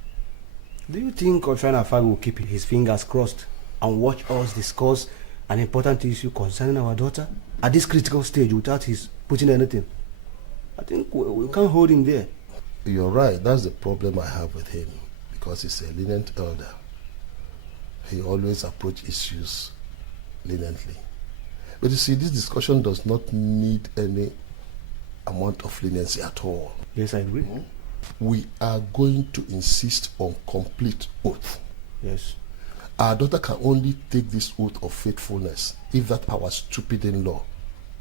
Do you think Aforevo will keep his fingers crossed and watch us discuss an important issue concerning our daughter at this critical stage without his putting anything? I think we can't hold him there. You're right, that's the problem I have with him, because he's a lenient elder. He always approaches issues leniently. But you see, this discussion does not need any amount of leniency at all. Yes, I agree. We are going to insist on complete oath. Yes. Our daughter can only take this oath of faithfulness if that our stupid in-law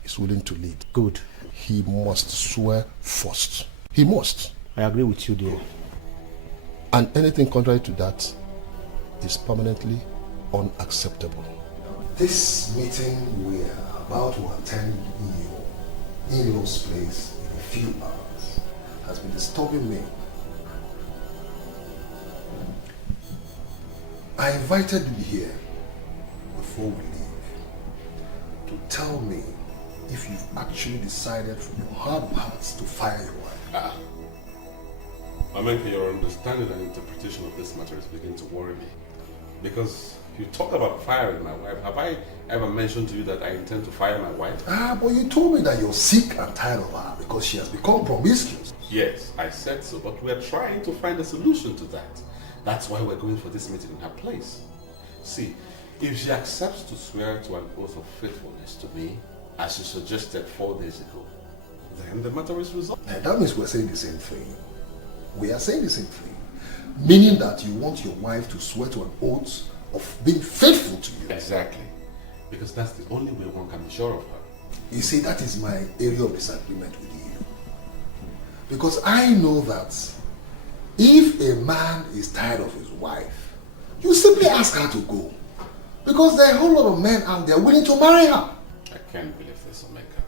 is willing to lead. Good. He must swear first. He must. I agree with you, dear. And anything contrary to that is permanently unacceptable. This meeting we are about to attend in your in-law's place in a few hours has been disturbing me. I invited you here before we leave to tell me if you've actually decided from your heart of hearts to fire your wife. Amenka, your understanding and interpretation of this matter is beginning to worry me. Because you talk about firing my wife. Have I ever mentioned to you that I intend to fire my wife? But you told me that you're sick and tired of her because she has become promiscuous. Yes, I said so, but we're trying to find a solution to that. That's why we're going for this meeting in her place. See, if she accepts to swear to an oath of faithfulness to me, as you suggested 4 days ago, then the matter is resolved. And that means we're saying the same thing. We are saying the same thing. Meaning that you want your wife to swear to an oath of being faithful to you. Exactly. Because that's the only way one can be sure of her. You see, that is my area of disagreement with you. Because I know that if a man is tired of his wife, you simply ask her to go. Because there are a whole lot of men out there willing to marry her. I can't believe this, Omeka.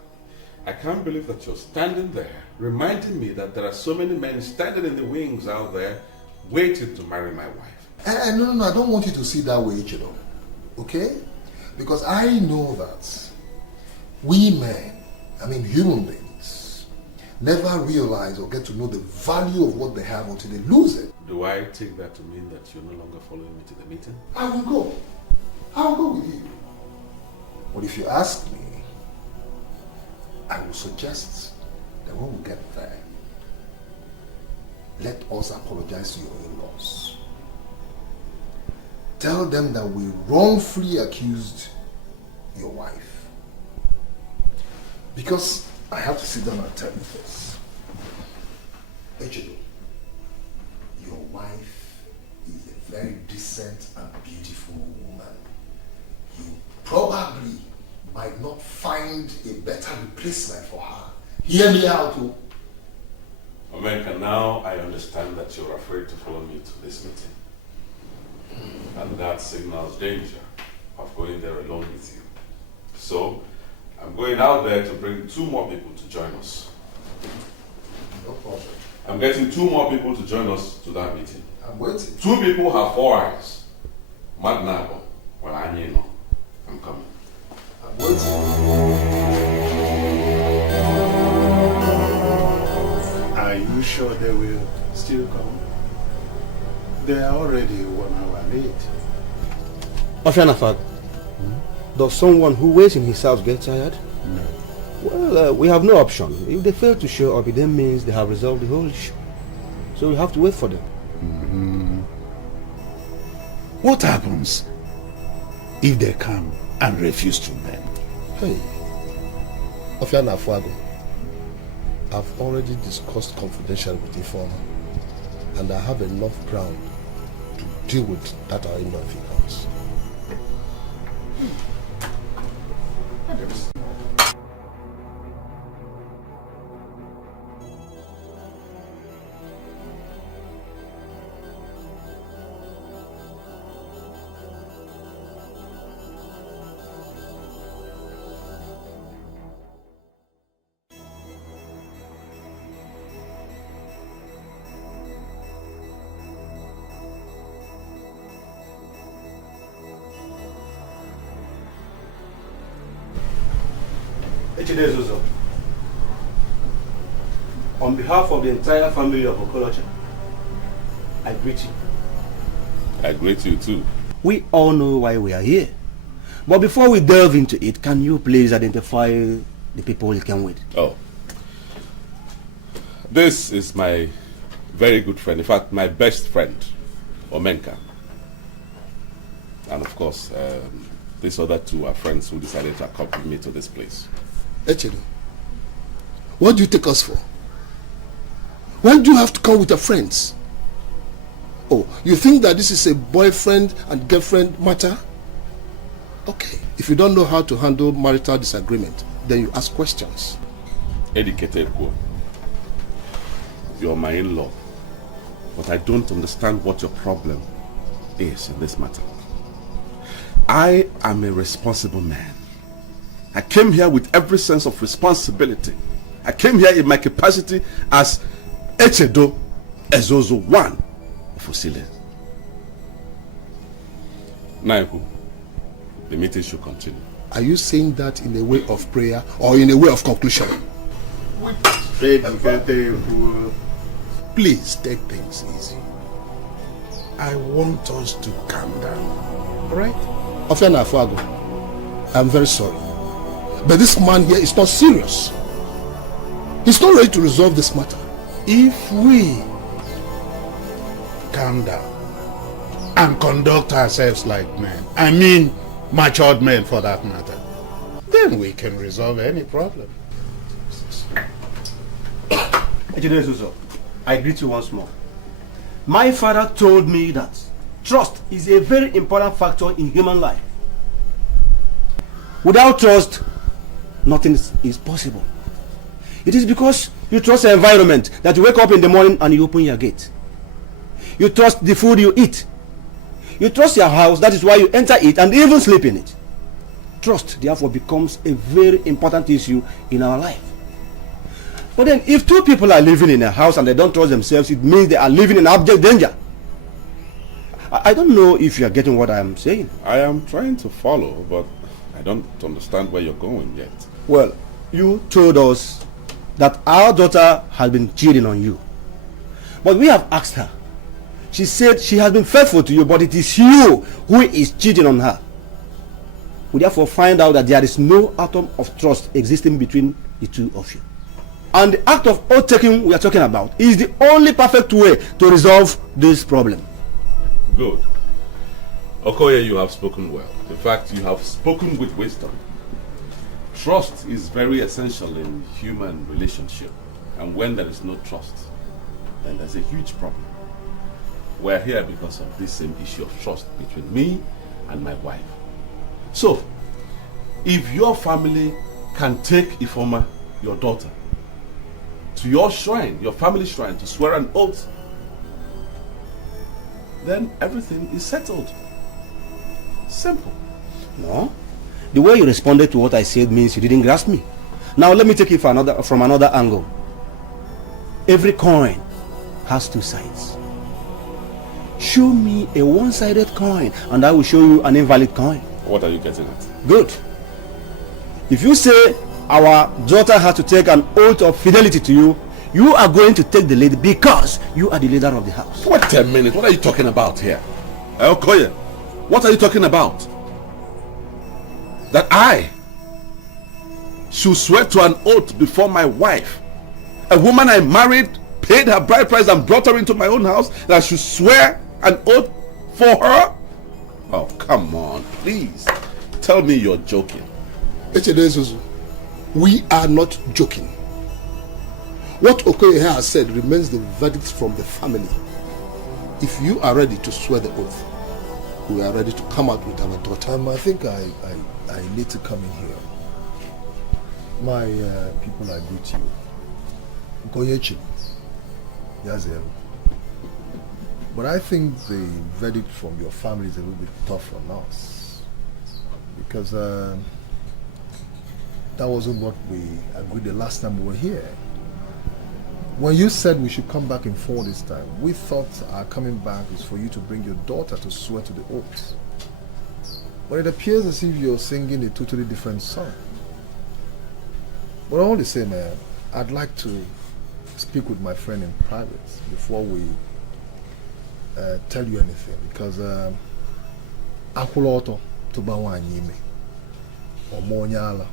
I can't believe that you're standing there reminding me that there are so many men standing in the wings out there waiting to marry my wife. No, I don't want you to see that way, Ichido. Okay? Because I know that we men, human beings, never realize or get to know the value of what they have until they lose it. Do I take that to mean that you're no longer following me to the meeting? I will go. I will go with you. But if you ask me, I will suggest that when we get there, let us apologize to your in-laws. Tell them that we wrongfully accused your wife. Because I have to sit down and tell you this. Ejiro, your wife is a very decent and beautiful woman. You probably might not find a better replacement for her. Hear me out, oh. America, now I understand that you're afraid to follow me to this meeting. And that signals danger of going there alone with you. So, I'm going out there to bring 2 more people to join us. No problem. I'm getting 2 more people to join us to that meeting. I'm waiting. 2 people have 4 eyes. Magnago, well, I know. I'm coming. I'm waiting. Are you sure they will still come? They are already 1 hour late. Ofianafag, does someone who waits in his house get tired? No. Well, we have no option. If they fail to show up, it then means they have resolved the whole issue. So we have to wait for them. What happens if they come and refuse to bend? Hey, Ofianafag, I've already discussed confidentially with Informer, and I have enough ground to deal with that our in-law if he comes. On behalf of the entire family of Occultic, I greet you. I greet you too. We all know why we are here. But before we delve into it, can you please identify the people you came with? Oh. This is my very good friend, in fact, my best friend, Omenka. And of course, these other 2 are friends who decided to accompany me to this place. Echiro, what do you take us for? Why do you have to come with your friends? Oh, you think that this is a boyfriend and girlfriend matter? Okay, if you don't know how to handle marital disagreement, then you ask questions. Educated girl. You're my in-law, but I don't understand what your problem is in this matter. I am a responsible man. I came here with every sense of responsibility. I came here in my capacity as Echedo Ezozo 1 of Osile. Naiku, the meeting should continue. Are you saying that in a way of prayer or in a way of conclusion? Please take things easy. I want us to calm down. Alright? Ofiana Afuago, I'm very sorry. But this man here is not serious. He's not ready to resolve this matter. If we calm down and conduct ourselves like men, I mean matured men for that matter, then we can resolve any problem. I greet you once more. My father told me that trust is a very important factor in human life. Without trust, nothing is possible. It is because you trust the environment that you wake up in the morning and you open your gate. You trust the food you eat. You trust your house, that is why you enter it and even sleep in it. Trust, therefore, becomes a very important issue in our life. But then, if 2 people are living in a house and they don't trust themselves, it means they are living in abject danger. I don't know if you are getting what I am saying. I am trying to follow, but I don't understand where you're going yet. Well, you told us that our daughter has been cheating on you. But we have asked her. She said she has been faithful to you, but it is you who is cheating on her. We therefore find out that there is no atom of trust existing between the 2 of you. And the act of oath-taking we are talking about is the only perfect way to resolve this problem. Good. Okoye, you have spoken well. In fact, you have spoken with wisdom. Trust is very essential in human relationship. And when there is no trust, then there's a huge problem. We're here because of this same issue of trust between me and my wife. So, if your family can take Ifoma, your daughter, to your shrine, your family shrine, to swear an oath, then everything is settled. Simple. No. The way you responded to what I said means you didn't grasp me. Now let me take it from another angle. Every coin has two sides. Show me a one-sided coin and I will show you an invalid coin. What are you getting at? Good. If you say our daughter has to take an oath of fidelity to you, you are going to take the lead because you are the leader of the house. Wait a minute, what are you talking about here? Okoye, what are you talking about? That I should swear to an oath before my wife, a woman I married, paid her bride price and brought her into my own house, that I should swear an oath for her? Oh, come on, please. Tell me you're joking. We are not joking. What Okoye has said remains the verdict from the family. If you are ready to swear the oath, we are ready to come out with our daughter. I think I need to come in here. My people, I greet you. Okoyechi, Yazelu. But I think the verdict from your family is a little bit tough on us. Because that wasn't what we agreed the last time we were here. When you said we should come back in 4 this time, we thought our coming back is for you to bring your daughter to swear to the oath. But it appears as if you're singing a totally different song. But all the same, I'd like to speak with my friend in private before we tell you anything. Because Akuloto Tubawa Anyime or Monyala,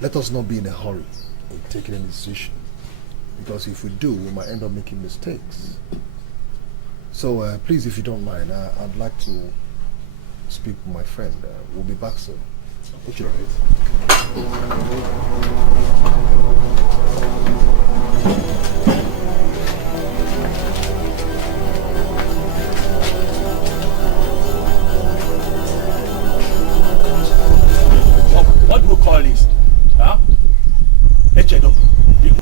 let us not be in a hurry in taking a decision. Because if we do, we might end up making mistakes. So please, if you don't mind, I'd like to speak with my friend. We'll be back soon. Okay. What do you call this? Huh?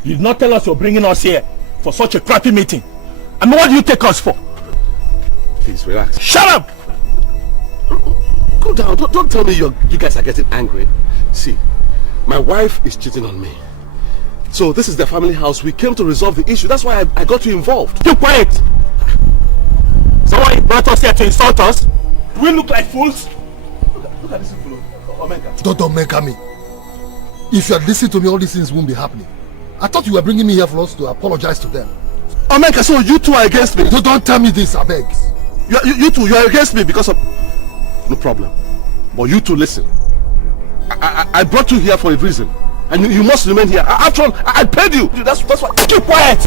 You did not tell us you're bringing us here for such a crappy meeting. I mean, what do you take us for? Please, relax. Shut up! Cool down. Don't tell me you guys are getting angry. See, my wife is cheating on me. So this is the family house. We came to resolve the issue. That's why I got you involved. Keep quiet! Someone brought us here to insult us? Do we look like fools? Look at this fool. Omega. Don't make me. If you had listened to me, all these things won't be happening. I thought you were bringing me here for us to apologize to them. Omega, so you two are against me? Don't tell me this, I beg. You two, you are against me because of... No problem. But you two, listen. I brought you here for a reason. And you must remain here. After all, I paid you. That's what... Keep quiet!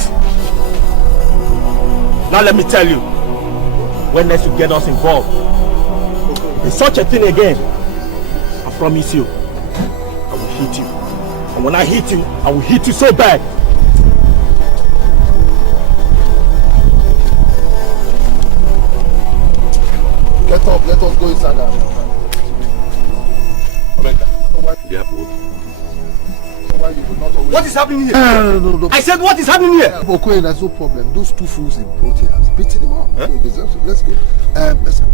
Now let me tell you. When next you get us involved in such a thing again, I promise you, I will hit you. And when I hit you, I will hit you so bad. Get up, let us go inside now. Omega, yeah, What is happening here? No. I said, what is happening here? Okoye, there's no problem. Those two fools in brought here has beaten him up. Huh? They deserve to. Let's go. Let's go.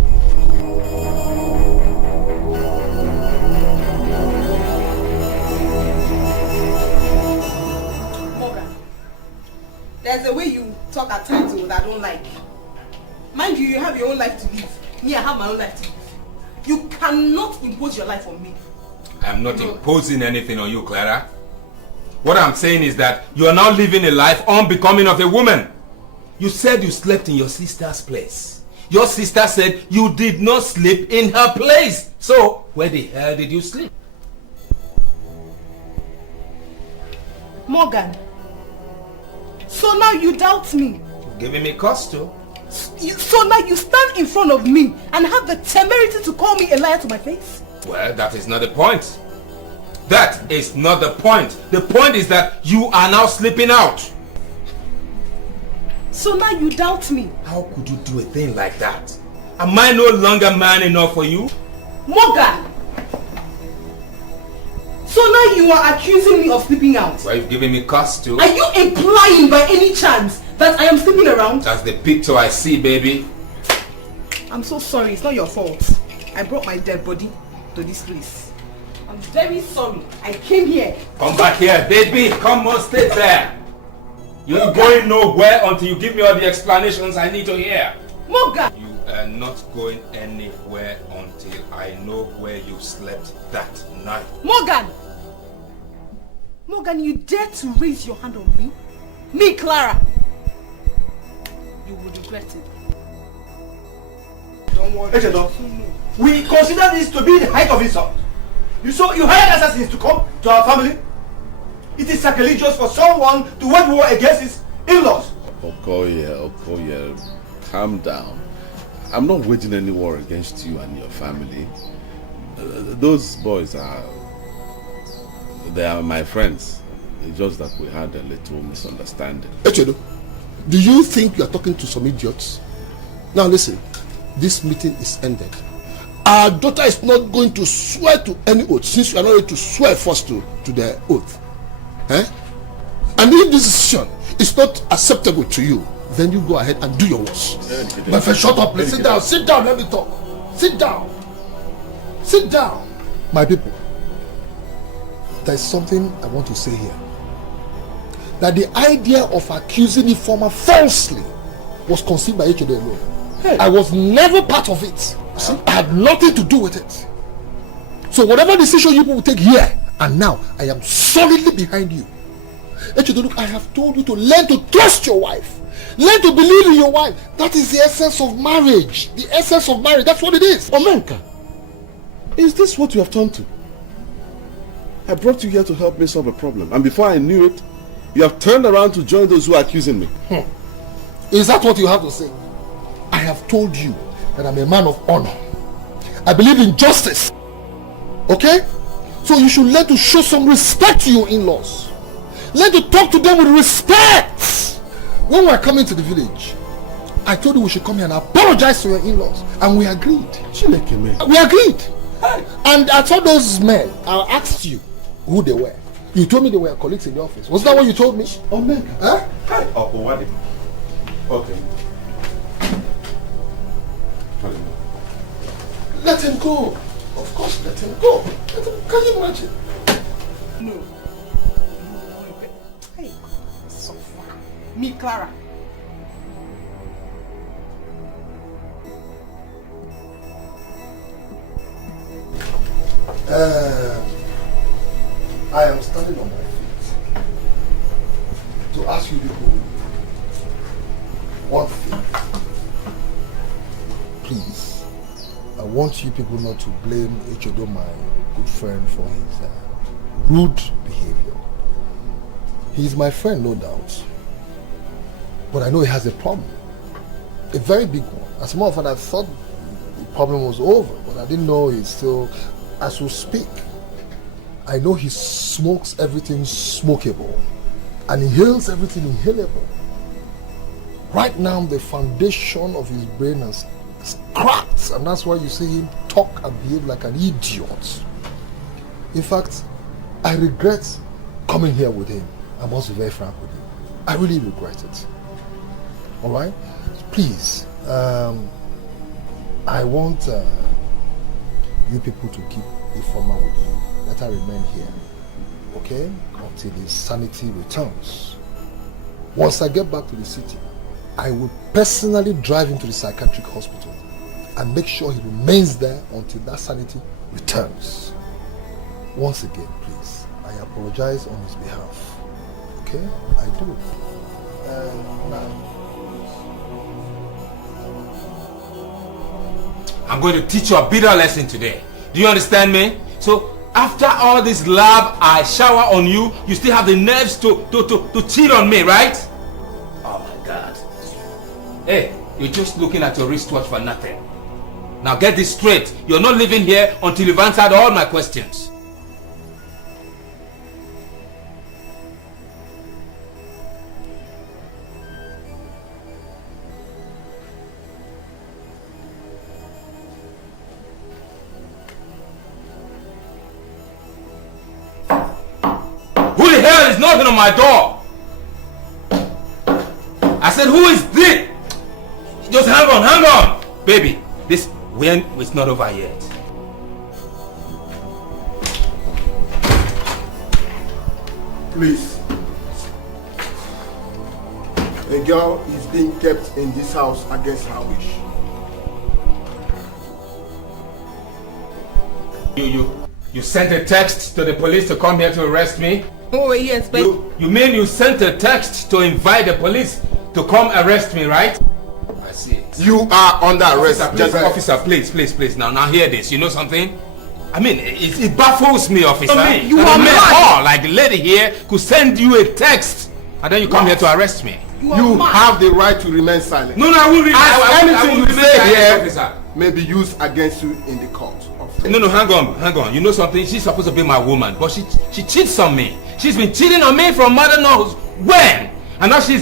There's a way you talk at times that I don't like. Mind you, you have your own life to live. Me, I have my own life to live. You cannot impose your life on me. I'm not imposing anything on you, Clara. What I'm saying is that you are now living a life unbecoming of a woman. You said you slept in your sister's place. Your sister said you did not sleep in her place. So, where the hell did you sleep? Morgan, so now you doubt me? Giving me cause to. So now you stand in front of me and have the temerity to call me a liar to my face? Well, that is not the point. That is not the point. The point is that you are now sleeping out. So now you doubt me? How could you do a thing like that? Am I no longer man enough for you? Morgan! So now you are accusing me of sleeping out? Well, you've given me cause to. Are you implying by any chance that I am sleeping around? That's the picture I see, baby. I'm so sorry, it's not your fault. I brought my dead body to this place. I'm very sorry. I came here. Come back here, baby. Come on, stay there. You ain't going nowhere until you give me all the explanations I need to hear. Morgan! You are not going anywhere until I know where you slept that night. Morgan! Morgan, you dare to raise your hand on me? Me, Clara! You will regret it. Don't worry. Echedo, we consider this to be the height of insult. You hired assassins to come to our family? It is sacrilegious for someone to wage war against his in-laws. Okoye, calm down. I'm not waging any war against you and your family. Those boys they are my friends. It's just that we had a little misunderstanding. Echedo, do you think you are talking to some idiots? Now listen, this meeting is ended. Our daughter is not going to swear to any oath, since you are not ready to swear first to the oath. Eh? And if this decision is not acceptable to you, then you go ahead and do your worst. My friend, shut up, please. Sit down, let me talk. Sit down. My people, there is something I want to say here. That the idea of accusing Informer falsely was conceived by Uche alone. Hey. I was never part of it. See, I had nothing to do with it. So whatever decision you will take here and now, I am solidly behind you. Echedo, look, I have told you to learn to trust your wife. Learn to believe in your wife. That is the essence of marriage. The essence of marriage, that's what it is. Omenka, is this what you have turned to? I brought you here to help me solve a problem, and before I knew it, you have turned around to join those who are accusing me. Is that what you have to say? I have told you that I'm a man of honor. I believe in justice. Okay? So you should learn to show some respect to your in-laws. Learn to talk to them with respect. When we were coming to the village, I told you we should come here and apologize to your in-laws. And we agreed. We agreed. And I told those men, I asked you who they were. You told me they were colleagues in the office. Was that what you told me? Oh, man. Huh? Okay. Let him go. Of course, let him go. Can you imagine? No. Hey, so far. Me, Clara. I am standing on my feet to ask you people one thing. Please, I want you people not to blame Echedo, my good friend, for his rude behavior. He is my friend, no doubt. But I know he has a problem. A very big one. As a matter of fact, I thought the problem was over, but I didn't know he's still, as we speak. I know he smokes everything smokable and inhales everything inhalable. Right now, the foundation of his brain is cracked, and that's why you see him talk and behave like an idiot. In fact, I regret coming here with him. I must be very frank with you. I really regret it. Alright? Please, I want you people to keep Informer with you. Let her remain here, okay? Until his sanity returns. Once I get back to the city, I will personally drive him to the psychiatric hospital and make sure he remains there until that sanity returns. Once again, please, I apologize on his behalf. Okay? I do. Now. I'm going to teach you a bitter lesson today. Do you understand me? So, After all this love I shower on you, you still have the nerves to cheat on me, right? Oh my God. Hey, you're just looking at your wristwatch for nothing. Now get this straight. You're not leaving here until you've answered all my questions. Who the hell is knocking on my door? I said, who is this? Just hang on. Baby, this when it's not over yet. Please. A girl is being kept in this house against her wish. You sent a text to the police to come here to arrest me? Oh, yes, but... You mean you sent a text to invite the police to come arrest me, right? I see it. You are under arrest. Officer, please. Now hear this. You know something? I mean, it baffles me, officer. You are mad. Like the lady here could send you a text and then you come here to arrest me. You have the right to remain silent. No, I won't. Anything you say here officer may be used against you in the court. No, hang on. You know something? She's supposed to be my woman, but she cheats on me. She's been cheating on me from mother knows when. And now she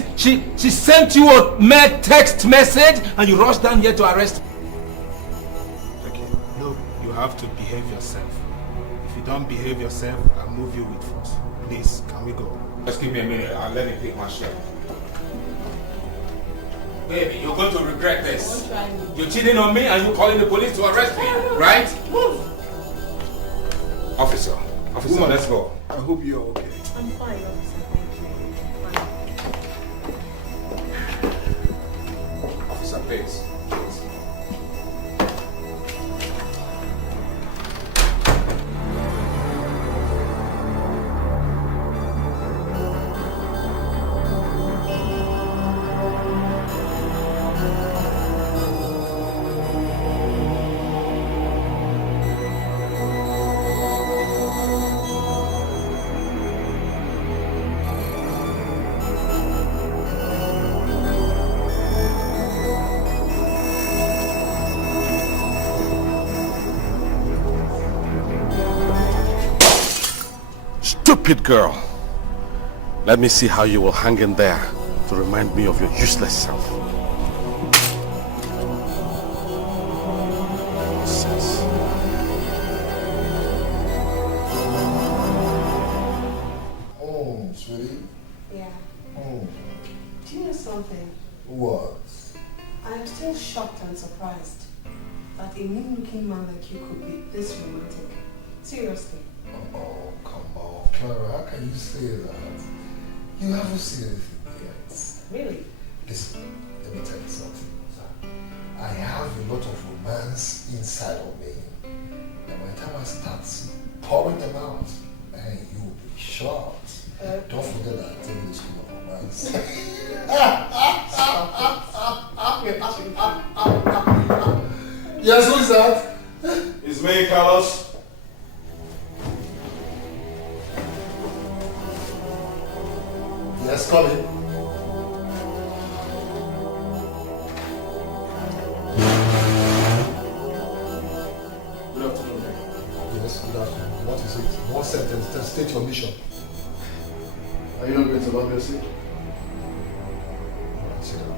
sent you a mere text message and you rushed down here to arrest me. Okay, no, you have to behave yourself. If you don't behave yourself, I'll move you with force. Please, can we go? Just give me a minute. I'll let me pick my shirt. Baby, you're going to regret this. You're cheating on me and you're calling the police to arrest me, right? Officer, Woman, let's go. I hope you're okay. I'm fine, officer. Officer, please. Stupid girl. Let me see how you will hang in there to remind me of your useless self. Oh, sweetie. Yeah. Oh. Do you know something? What? I'm still shocked and surprised that a mean-looking man like you could be this romantic. Seriously. Oh, come on, Clara. How can you say that? You haven't seen anything yet. Really? Listen, let me tell you something. I have a lot of romance inside of me. And by the time I start pouring them out, man, you will be shocked. Don't forget that I tell you the school of romance. Yes, who is that? It's me, Carlos. Yes, come in. Good afternoon. Yes, good afternoon. What is it? One sentence. Then state your mission. Are you not going to love your seat? Sit down.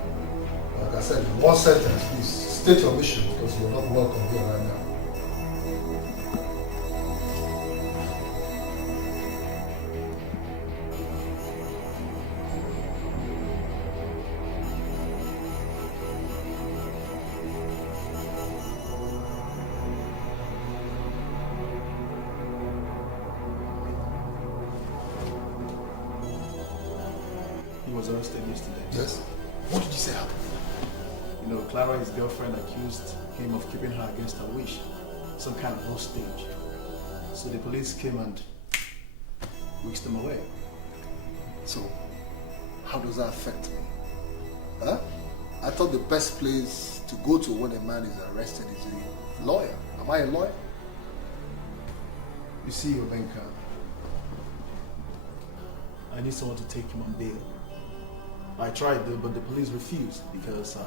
Like I said, one sentence, please. State your mission because you're not welcome here right now. He was arrested yesterday. Yes? What did you say happened? You know, Clara, his girlfriend, accused him of keeping her against her wish. Some kind of hostage. So the police came and whisked them away. So, how does that affect me? Huh? I thought the best place to go to when a man is arrested is a lawyer. Am I a lawyer? You see, Obenka, I need someone to take him on bail. I tried though, but the police refused because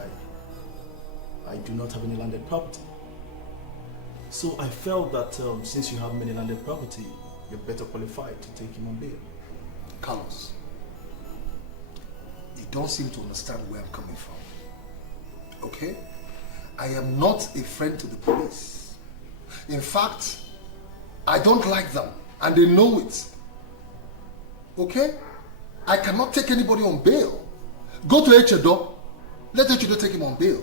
I do not have any landed property. So I felt that since you have many landed property, you're better qualified to take him on bail. Carlos, you don't seem to understand where I'm coming from. Okay? I am not a friend to the police. In fact, I don't like them, and they know it. Okay? I cannot take anybody on bail. Go to Echedo. Let Echedo take him on bail.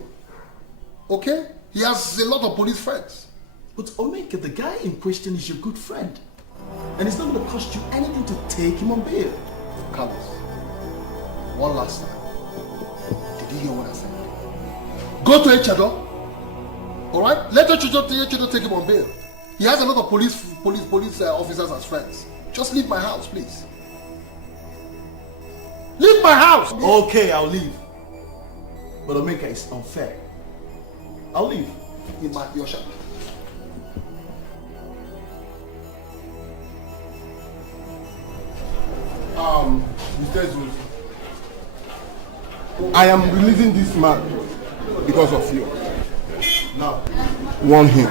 Okay? He has a lot of police friends. But Omeka, the guy in question is your good friend. And it's not going to cost you anything to take him on bail. Carlos, one last time. Did you hear what I said? Go to Echedo. Alright? Let Echedo take him on bail. He has a lot of police officers as friends. Just leave my house, please. Leave my house! Okay, I'll leave. But Omeka, it's unfair. I'll leave. In your shop. Mr. Zeus, I am releasing this man because of you. Now, warn him.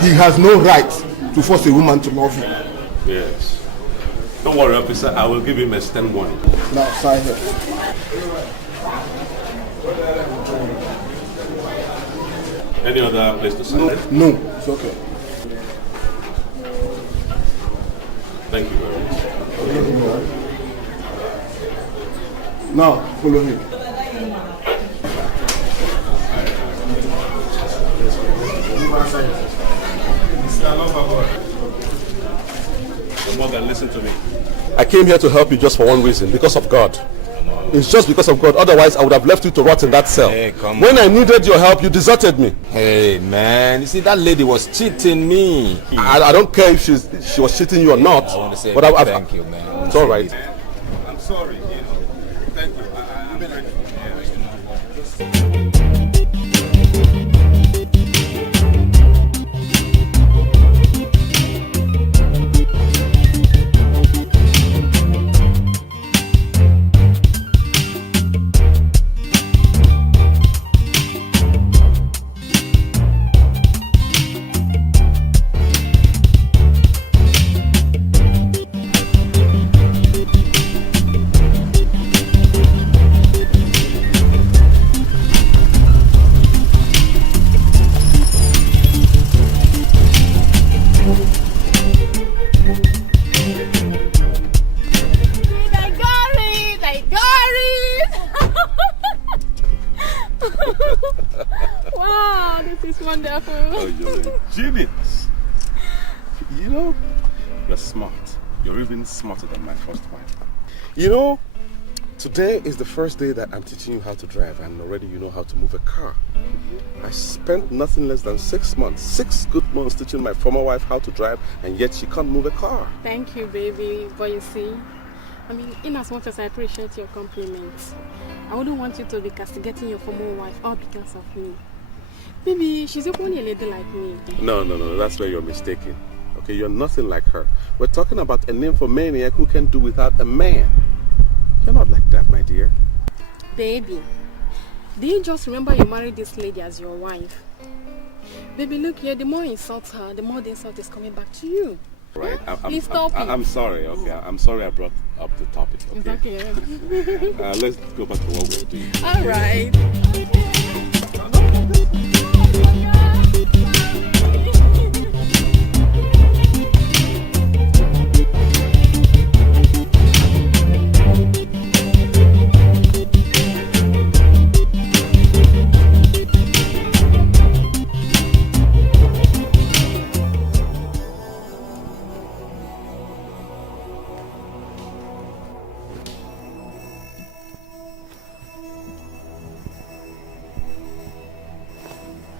He has no right to force a woman to love him. Yes. Don't worry, officer. I will give him a stern warning. Now, sign here. Any other place to sign? No, it's okay. Thank you very much. Now, follow him. Morgan, listen to me. I came here to help you just for one reason, because of God. It's just because of God. Otherwise, I would have left you to rot in that cell. Hey, come when I needed your help, you deserted me. Hey, man. You see, that lady was cheating me. I don't care if she was cheating you or not. I want to say but thank you, man. It's all right. I'm sorry. Thank you. I'm grateful. Wow, this is wonderful. Oh, you're a genius. You know, you're smart. You're even smarter than my first wife. You know, today is the first day that I'm teaching you how to drive, and already you know how to move a car. I spent nothing less than 6 months, 6 good months teaching my former wife how to drive, and yet she can't move a car. Thank you, baby. But you see, I mean, in as much as I appreciate your compliments, I wouldn't want you to be castigating your former wife all because of me. Baby, she's only a lady like me. No, that's where you're mistaken. Okay, you're nothing like her. We're talking about a nymphomaniac who can do without a man. You're not like that, my dear. Baby, do you just remember you married this lady as your wife? Baby, look here, the more you insult her, the more the insult is coming back to you. Right, Please stop it. I'm sorry, okay? I'm sorry I brought up the topic, okay? It's okay. Let's go back to what we're doing. All right.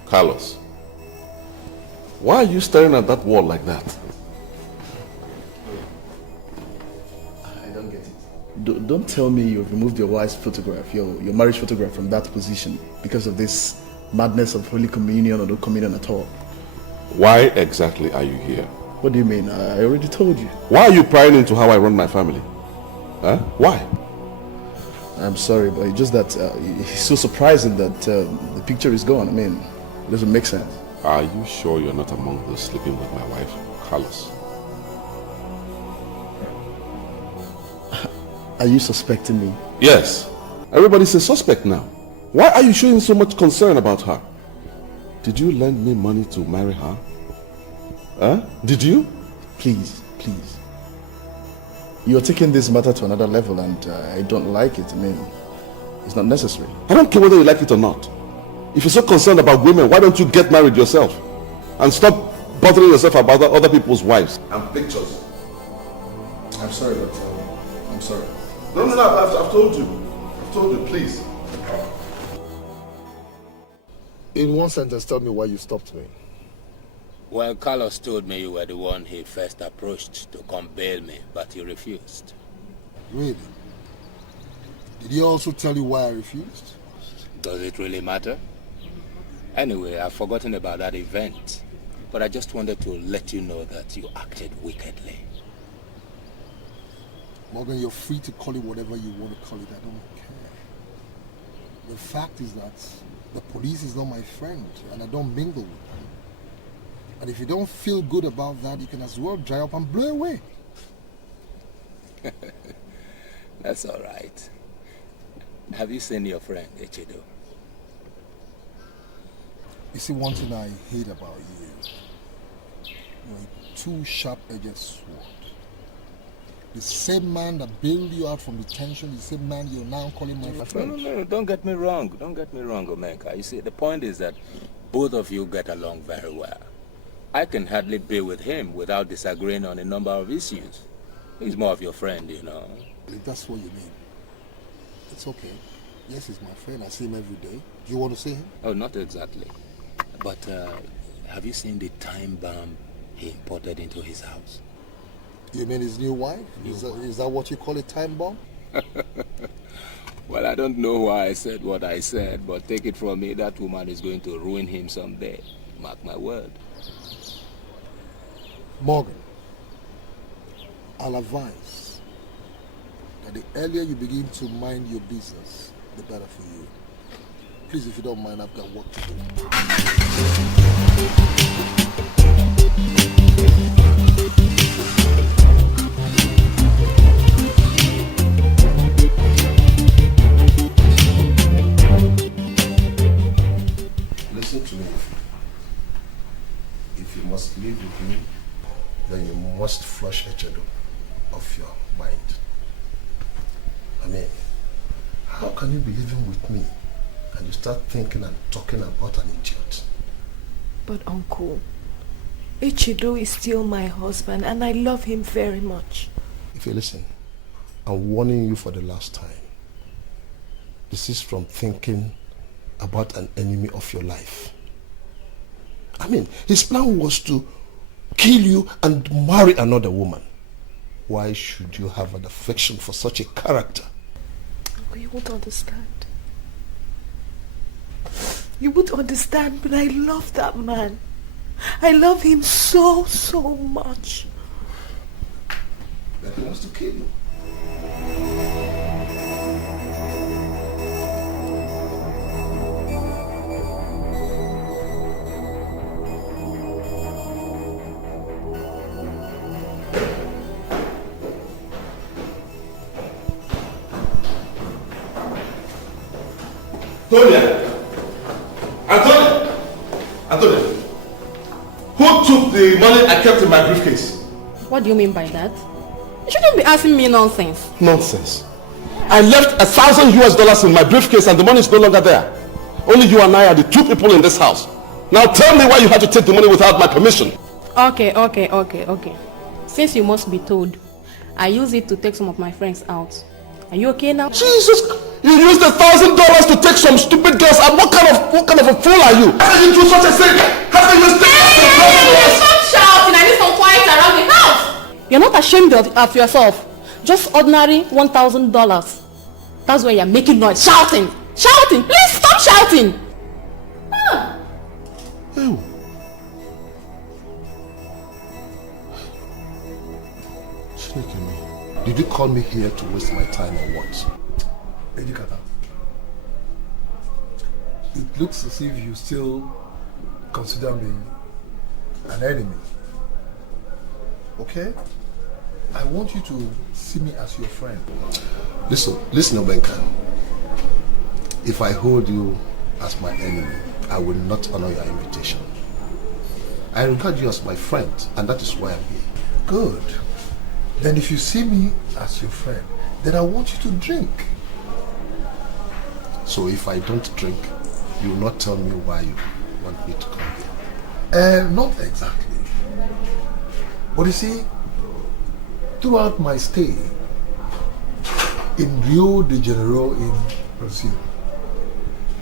Carlos, why are you staring at that wall like that? I don't get it. Don't tell me you've removed your wife's photograph, your marriage photograph from that position because of this madness of Holy Communion or no communion at all. Why exactly are you here? What do you mean? I already told you. Why are you prying into how I run my family? Huh? Why? I'm sorry, but it's just that it's so surprising that the picture is gone. I mean, it doesn't make sense. Are you sure you're not among those sleeping with my wife, Carlos? Are you suspecting me? Yes. Everybody's a suspect now. Why are you showing so much concern about her? Did you lend me money to marry her? Huh? Did you? Please. You're taking this matter to another level and I don't like it. I mean, it's not necessary. I don't care whether you like it or not. If you're so concerned about women, why don't you get married yourself? And stop bothering yourself about other people's wives and pictures. I'm sorry, but I'm sorry. No, I've told you. I've told you, please. In one sentence, tell me why you stopped me. Well, Carlos told me you were the one he first approached to come bail me, but you refused. Really? Did he also tell you why I refused? Does it really matter? Anyway, I've forgotten about that event, but I just wanted to let you know that you acted wickedly. Morgan, you're free to call it whatever you want to call it. I don't care. The fact is that the police is not my friend, and I don't mingle with them. And if you don't feel good about that, you can as well dry up and blow away. That's all right. Have you seen your friend, Echedo? You see, one thing I hate about you, you're a two-sharp-edged sword. The same man that bailed you out from detention, the same man you're now calling my friend. No, don't get me wrong. Don't get me wrong, Omeka. You see, the point is that both of you get along very well. I can hardly be with him without disagreeing on a number of issues. He's more of your friend, you know. If that's what you mean, it's okay. Yes, he's my friend. I see him every day. Do you want to see him? Oh, not exactly. But have you seen the time bomb he imported into his house? You mean his new wife? Is that what you call a time bomb? Well, I don't know why I said what I said, but take it from me, that woman is going to ruin him someday. Mark my word. Morgan, I'll advise that the earlier you begin to mind your business, the better for you. Please, if you don't mind, I've got work to do. Listen to me. If you must live with me, then you must flush Echedo off your mind. I mean, how can you be living with me and you start thinking and talking about an idiot? But Uncle, Echedo is still my husband and I love him very much. If you listen, I'm warning you for the last time. This is from thinking about an enemy of your life. I mean, his plan was to kill you and marry another woman. Why should you have an affection for such a character? Uncle, you won't understand. You won't understand, but I love that man. I love him so, so much. But he wants to kill you. Antonia, who took the money I kept in my briefcase? What do you mean by that? You shouldn't be asking me nonsense. Nonsense. I left $1,000 in my briefcase and the money is no longer there. Only you and I are the two people in this house. Now tell me why you had to take the money without my permission. Okay. Since you must be told, I use it to take some of my friends out. Are you okay now? Jesus! You used $1,000 to take some stupid girls, and what kind of a fool are you? How can you do such a thing? How can you Stop shouting! I need some quiet around the house! You're not ashamed of yourself. Just ordinary $1,000. That's why you're making noise. Shouting! Please stop shouting! Oh. Did you call me here to waste my time or what? Ejikata, it looks as if you still consider me an enemy. Okay? I want you to see me as your friend. Listen, Obenka. If I hold you as my enemy, I will not honor your invitation. I regard you as my friend, and that is why I'm here. Good. Then if you see me as your friend, then I want you to drink. So if I don't drink, you will not tell me why you want me to come here. Not exactly. But you see, throughout my stay in Rio de Janeiro in Brazil,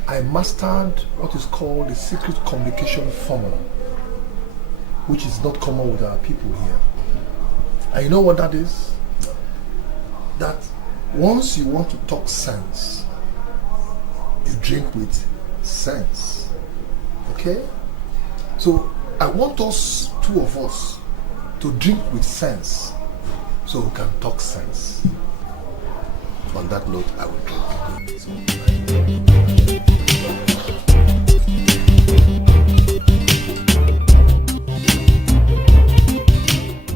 I mastered what is called the secret communication formula, which is not common with our people here. And you know what that is? That once you want to talk sense, you drink with sense. Okay? So I want us, two of us, to drink with sense so we can talk sense. On that note, I will drink.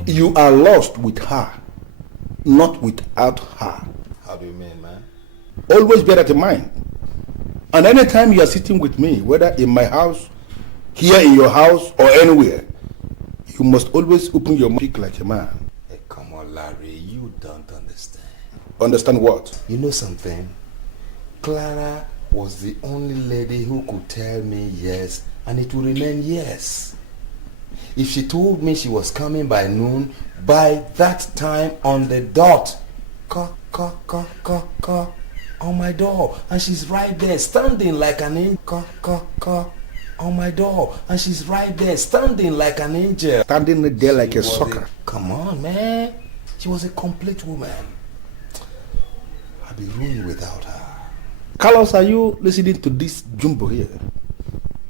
You are lost with her, not without her. How do you mean, man? Always bear that in mind. And anytime you are sitting with me, whether in my house, here in your house, or anywhere, you must always open your mouth like a man. Hey, come on, Larry, you don't understand. Understand what? You know something? Clara was the only lady who could tell me yes, and it will remain yes. If she told me she was coming by noon, by that time on the dot, on my door, and she's right there standing like an angel. On my door, and she's right there standing like an angel. Standing there like a sucker. Come on, man. She was a complete woman. I'd be ruined without her. Carlos, are you listening to this jumbo here?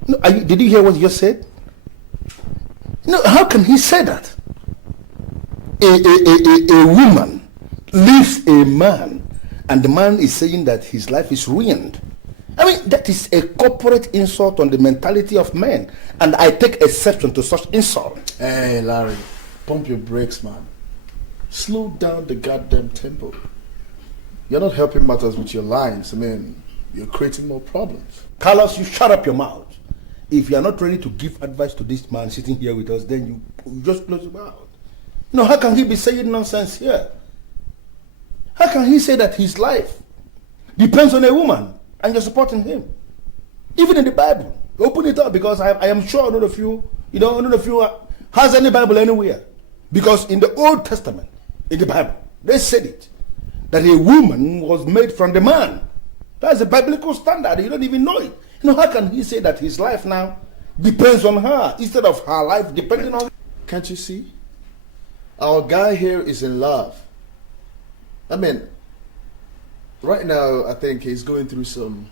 No, did you hear what you just said? No, how can he say that? A woman leaves a man, and the man is saying that his life is ruined. I mean, that is a corporate insult on the mentality of men, and I take exception to such insult. Hey, Larry, pump your brakes, man. Slow down the goddamn tempo. You're not helping matters with your lines. I mean, you're creating more problems. Carlos, you shut up your mouth. If you are not ready to give advice to this man sitting here with us, then you just close your mouth. No, how can he be saying nonsense here? How can he say that his life depends on a woman and you're supporting him? Even in the Bible, open it up, because I am sure none of you has any Bible anywhere. Because in the Old Testament, in the Bible, they said it, that a woman was made from the man. That's a biblical standard. You don't even know it. You know, how can he say that his life now depends on her instead of her life depending on... Can't you see? Our guy here is in love. I mean, right now, I think he's going through some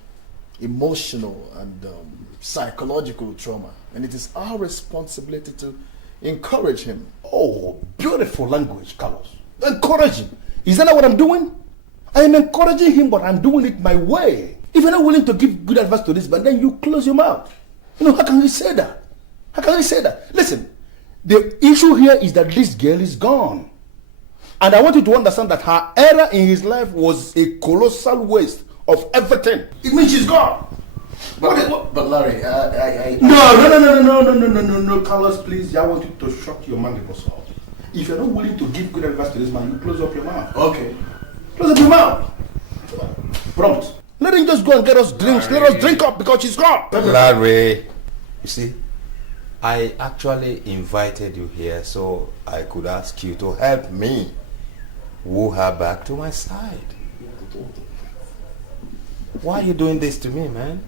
emotional and psychological trauma. And it is our responsibility to encourage him. Oh, beautiful language, Carlos. Encourage him. Is that not what I'm doing? I am encouraging him, but I'm doing it my way. If you're not willing to give good advice to this man, then you close your mouth. You know, how can you say that? How can you say that? Listen, the issue here is that this girl is gone. And I want you to understand that her error in his life was a colossal waste of everything. It means she's gone. But Larry, No, Carlos, please. I want you to shut your mouth off. If you're not willing to give good advice to this man, you close up your mouth. Okay. Close up your mouth. Prompt. Let him just go and get us drinks. Larry. Let us drink up because she's gone. Larry, you see, I actually invited you here so I could ask you to help me woo her back to my side. Why are you doing this to me, man?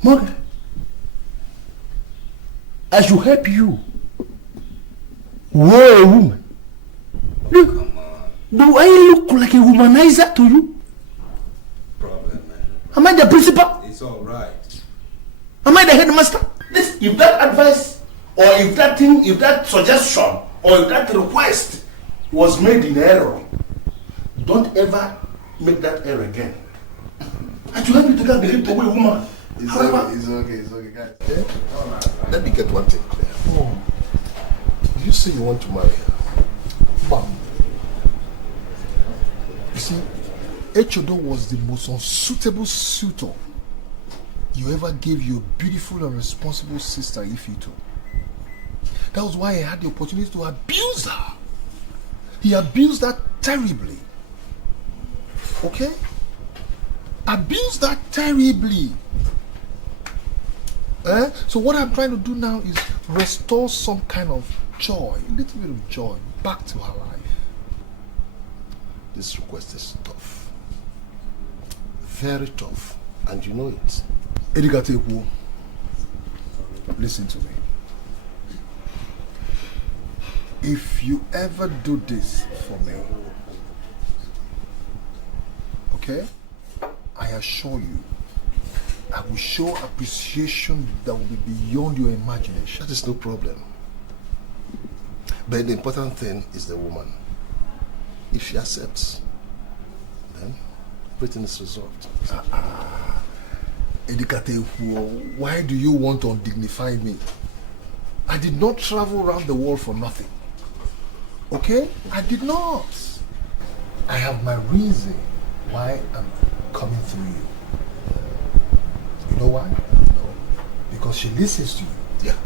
Morgan, I should help you woo a woman. Look, do I look like a womanizer to you? Problem, man. Am I the principal? It's all right. Am I the headmaster? Listen, if that advice, or if that thing, if that suggestion, or if that request was made in error. Don't ever make that error again. I should help you to get the hip away, woman. It's okay, guys. Yeah? Let me get one thing clear. You say you want to marry her. Bam. You see, Echodo was the most unsuitable suitor you ever gave your beautiful and responsible sister Ifito. That was why he had the opportunity to abuse her. He abused her terribly. Okay? Abused her terribly. So what I'm trying to do now is restore some kind of joy, a little bit of joy back to her life. This request is tough. Very tough. And you know it. Edikatepu, listen to me. If you ever do this for me, okay, I assure you, I will show appreciation that will be beyond your imagination. That is no problem. But the important thing is the woman. If she accepts, then everything is resolved. Edikatepu, why do you want to undignify me? I did not travel around the world for nothing. Okay? I did not. I have my reason why I'm coming through you. You know why? No. Because she listens to you. Yeah,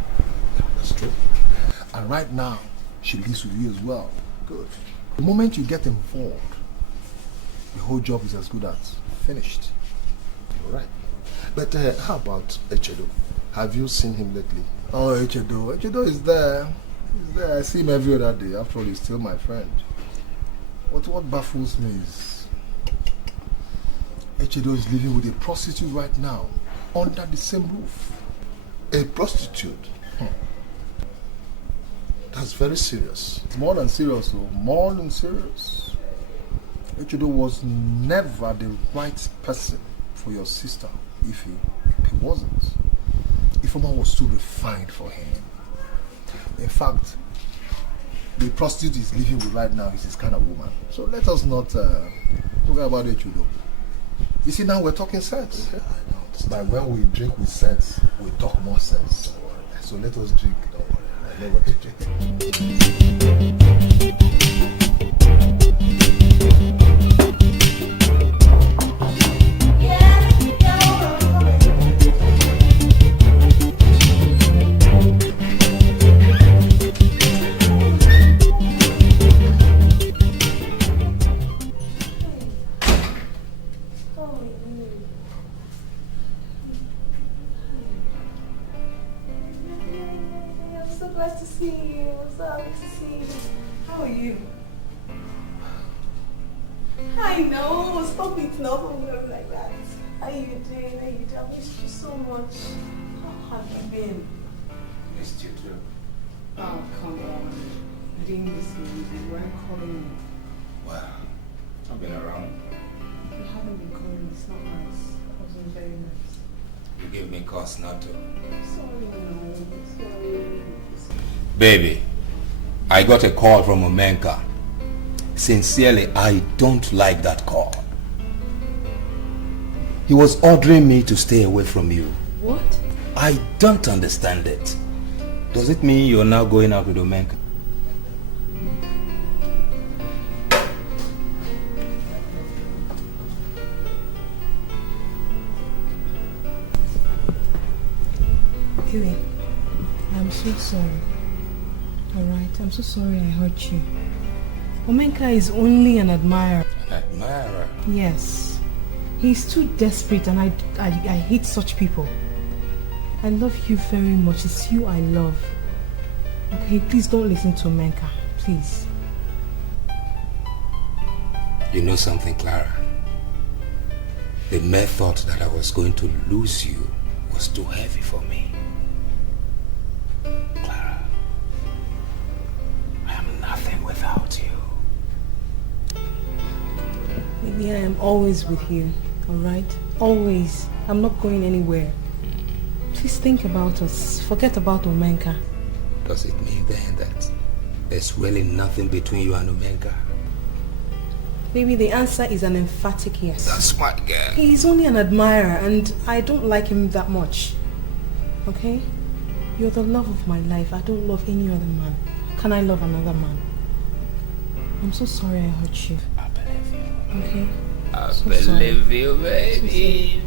that's true. And right now, she lives with you as well. Good. The moment you get involved, the whole job is as good as finished. You're right. But how about Echedo? Have you seen him lately? Oh, Echedo. Echedo is there. He's there. I see him every other day. After all, he's still my friend. But what baffles me is Echedo is living with a prostitute right now, under the same roof. A prostitute? That's very serious. It's more than serious, though. More than serious. Echedo was never the right person for your sister if he wasn't. Ifoma was too refined for him. In fact, the prostitute he's living with right now is his kind of woman. So let us not talk about Echedo. You see, now we're talking sense. Yeah, I know. But when we drink with sense, we talk more sense. So let us drink. Don't worry. I know what to drink. Baby, I got a call from Omenka. Sincerely, I don't like that call. He was ordering me to stay away from you. What? I don't understand it. Does it mean you're now going out with Omenka? Billy, I'm so sorry. Alright, I'm so sorry I hurt you. Omenka is only an admirer. An admirer? Yes. He's too desperate and I hate such people. I love you very much. It's you I love. Okay, please don't listen to Omenka. Please. You know something, Clara? The mere thought that I was going to lose you was too heavy for me. Clara, I am nothing without you. Maybe I am always with you, alright? Always. I'm not going anywhere. Please think about us. Forget about Omenka. Does it mean then that there's really nothing between you and Omenka? Baby, the answer is an emphatic yes. That's my girl. He's only an admirer and I don't like him that much. Okay? You're the love of my life. I don't love any other man. Can I love another man? I'm so sorry I hurt you. I believe you. Okay? I believe you, baby.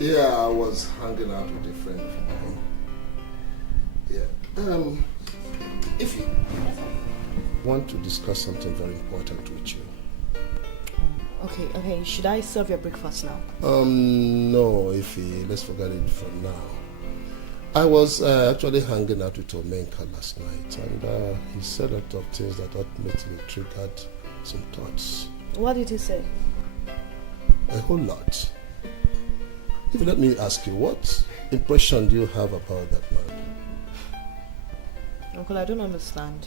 Yeah, I was hanging out with a friend of mine. Yeah. If you want to discuss something very important with you. Okay. Should I serve your breakfast now? No, Ify, let's forget it for now. I was actually hanging out with Omenka last night, and he said a lot of things that ultimately triggered some thoughts. What did he say? A whole lot. If you let me ask you, what impression do you have about that man? Uncle, I don't understand.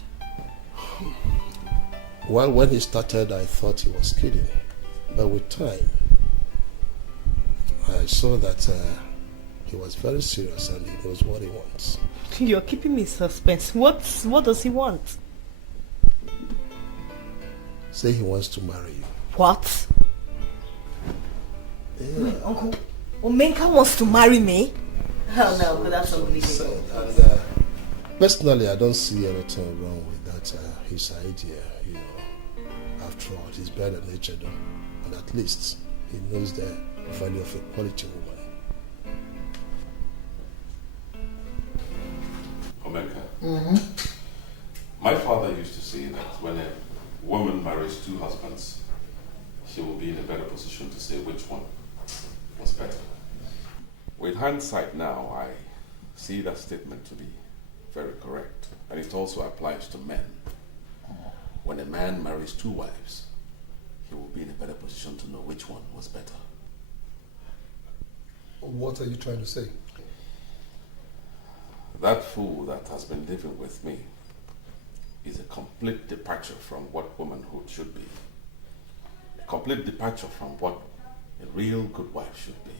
Well, when he started, I thought he was kidding. But with time, I saw that he was very serious and he knows what he wants. You're keeping me in suspense. What does he want? Say he wants to marry you. What? Yeah. Wait, Uncle, Omenka wants to marry me? Hell no, but that's unbelievable. And personally, I don't see anything wrong with that, his idea, you know. After all, he's better than nature, though. And at least he knows the value of a quality woman. Omenka, my father used to say that when a woman marries two husbands, she will be in a better position to say which one was better. With hindsight now, I see that statement to be very correct. And it also applies to men. When a man marries two wives, he will be in a better position to know which one was better. What are you trying to say? That fool that has been living with me is a complete departure from what womanhood should be. A complete departure from what a real good wife should be.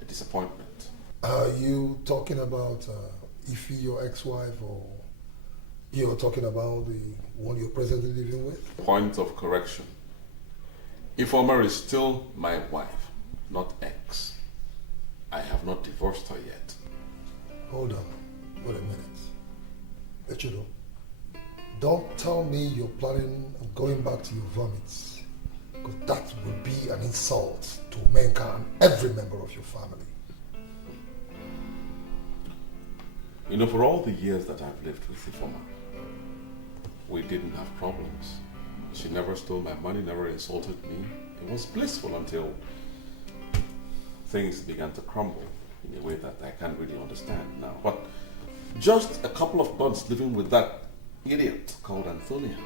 A disappointment. Are you talking about Ify, your ex-wife, or you're talking about the one you're presently living with? Point of correction. Ifeoma is still my wife, not ex. I have not divorced her yet. Hold on. Wait a minute. Echido, don't tell me you're planning on going back to your vomits, because that would be an insult to Omenka and every member of your family. You know, for all the years that I've lived with Ifeoma, we didn't have problems. She never stole my money, never insulted me. It was blissful until things began to crumble in a way that I can't really understand now. But just a couple of months living with that idiot called Antonia,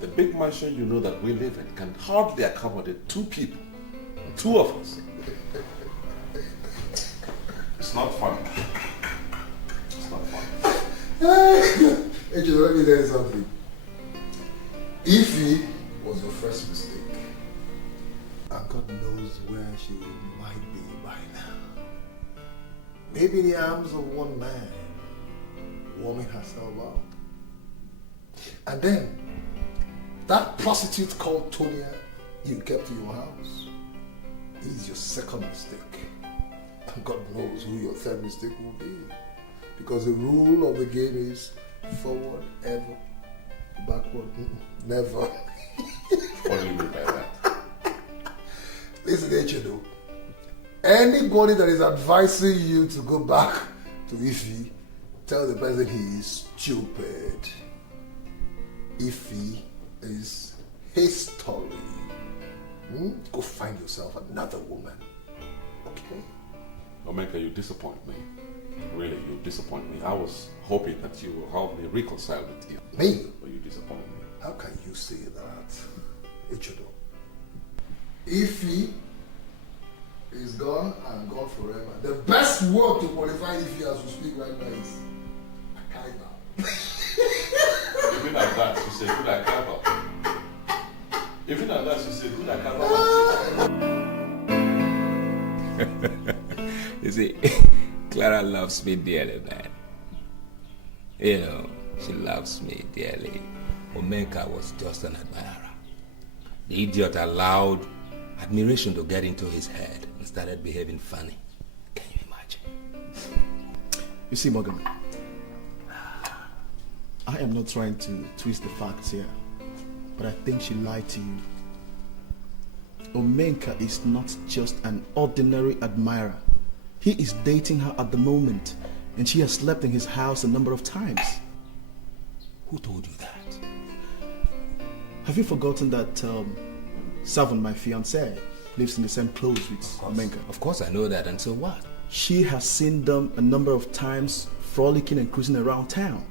the big mansion you know that we live in can hardly accommodate two people, two of us. It's not funny. It's not funny. Hey, let me tell you something. Ify was your first mistake. And God knows where she might be by now. Maybe in the arms of one man, warming herself out. And then, that prostitute called Tonia you kept in your house is your second mistake. And God knows who your third mistake will be. Because the rule of the game is forward ever, backward never. What do you mean by that? Listen, Echedo. Anybody that is advising you to go back to Ify, tell the person he is stupid. Ify is history. Go find yourself another woman. Okay? Omenka, you disappoint me. Really, you disappoint me. I was hoping that you will help me reconcile with you. Me? But you disappoint me. How can you say that, Ichido? Ify is gone and gone forever. The best word to qualify Ify as we speak right now is Akaiba. Even at that, you say good Akaiba. Even at that, you say good Akaiba. You see, Clara loves me dearly, man. You know, she loves me dearly. Omeka was just an admirer. The idiot allowed admiration to get into his head and started behaving funny. Can you imagine? You see, Morgan, I am not trying to twist the facts here, but I think she lied to you. Omenka is not just an ordinary admirer. He is dating her at the moment, and she has slept in his house a number of times. Who told you that? Have you forgotten that Savon, my fiancée, lives in the same clothes with Omenka? Of course I know that, and so what? She has seen them a number of times frolicking and cruising around town.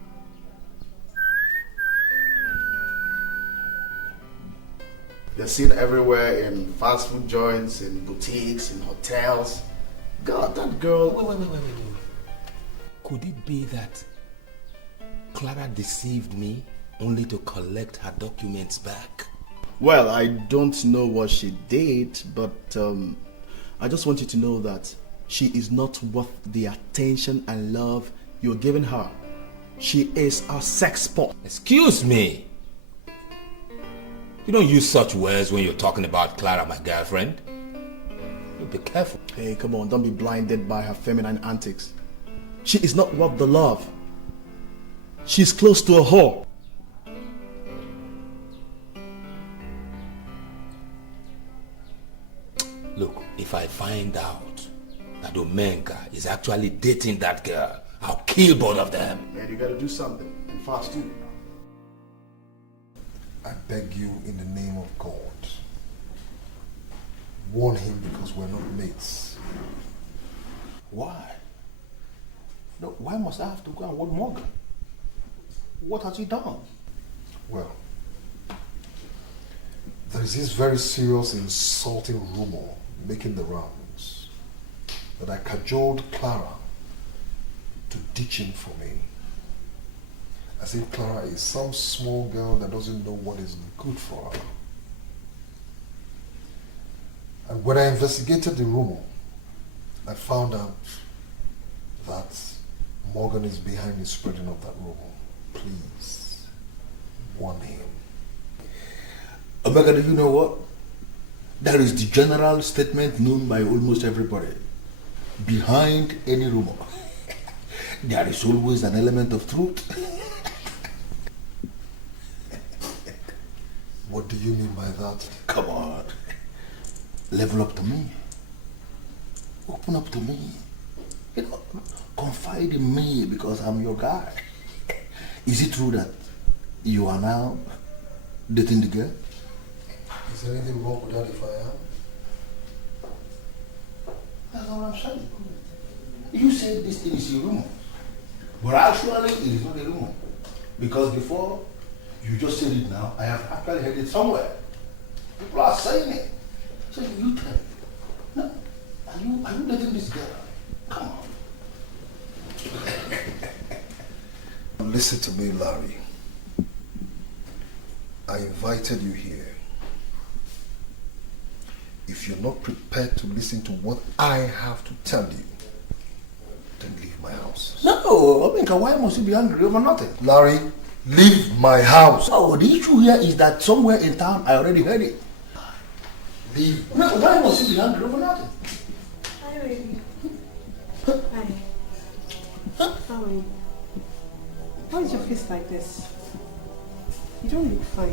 They're seen everywhere in fast food joints, in boutiques, in hotels. God, that girl... Wait. Could it be that Clara deceived me only to collect her documents back? Well, I don't know what she did, but I just want you to know that she is not worth the attention and love you're giving her. She is a sex pot. Excuse me. You don't use such words when you're talking about Clara, my girlfriend. You be careful. Hey, come on, don't be blinded by her feminine antics. She is not worth the love. She's close to a whore. Look, if I find out that Omenka is actually dating that girl, I'll kill both of them. Man, you gotta do something, and fast too. I beg you in the name of God, warn him because we're not mates. Why? No, why must I have to go and warn Morgan? What has he done? Well, there is this very serious insulting rumor making the rounds that I cajoled Clara to ditch him for me. As if Clara is some small girl that doesn't know what is good for her. And when I investigated the rumor, I found out that Morgan is behind the spreading of that rumor. Please, warn him. Omega, do you know what? That is the general statement known by almost everybody. Behind any rumor, there is always an element of truth. What do you mean by that? Come on. Level up to me. Open up to me. You know, confide in me because I'm your guy. Is it true that you are now dating the girl? Is there anything wrong with that if I am? That's all I'm saying. You said this thing is a rumor. But actually, it is not a rumor. Because before you just said it now, I have actually heard it somewhere. People are saying it. So you tell me. No, are you dating this girl? Come on. Listen to me, Larry. I invited you here. If you're not prepared to listen to what I have to tell you, then leave my house. No, I mean, why must you be angry over nothing? Larry, leave my house. Oh, the issue here is that somewhere in town I already heard it. Leave. No, why must you be angry over nothing? Hi, baby. Hi. How are you? Why is your face like this? You don't look fine.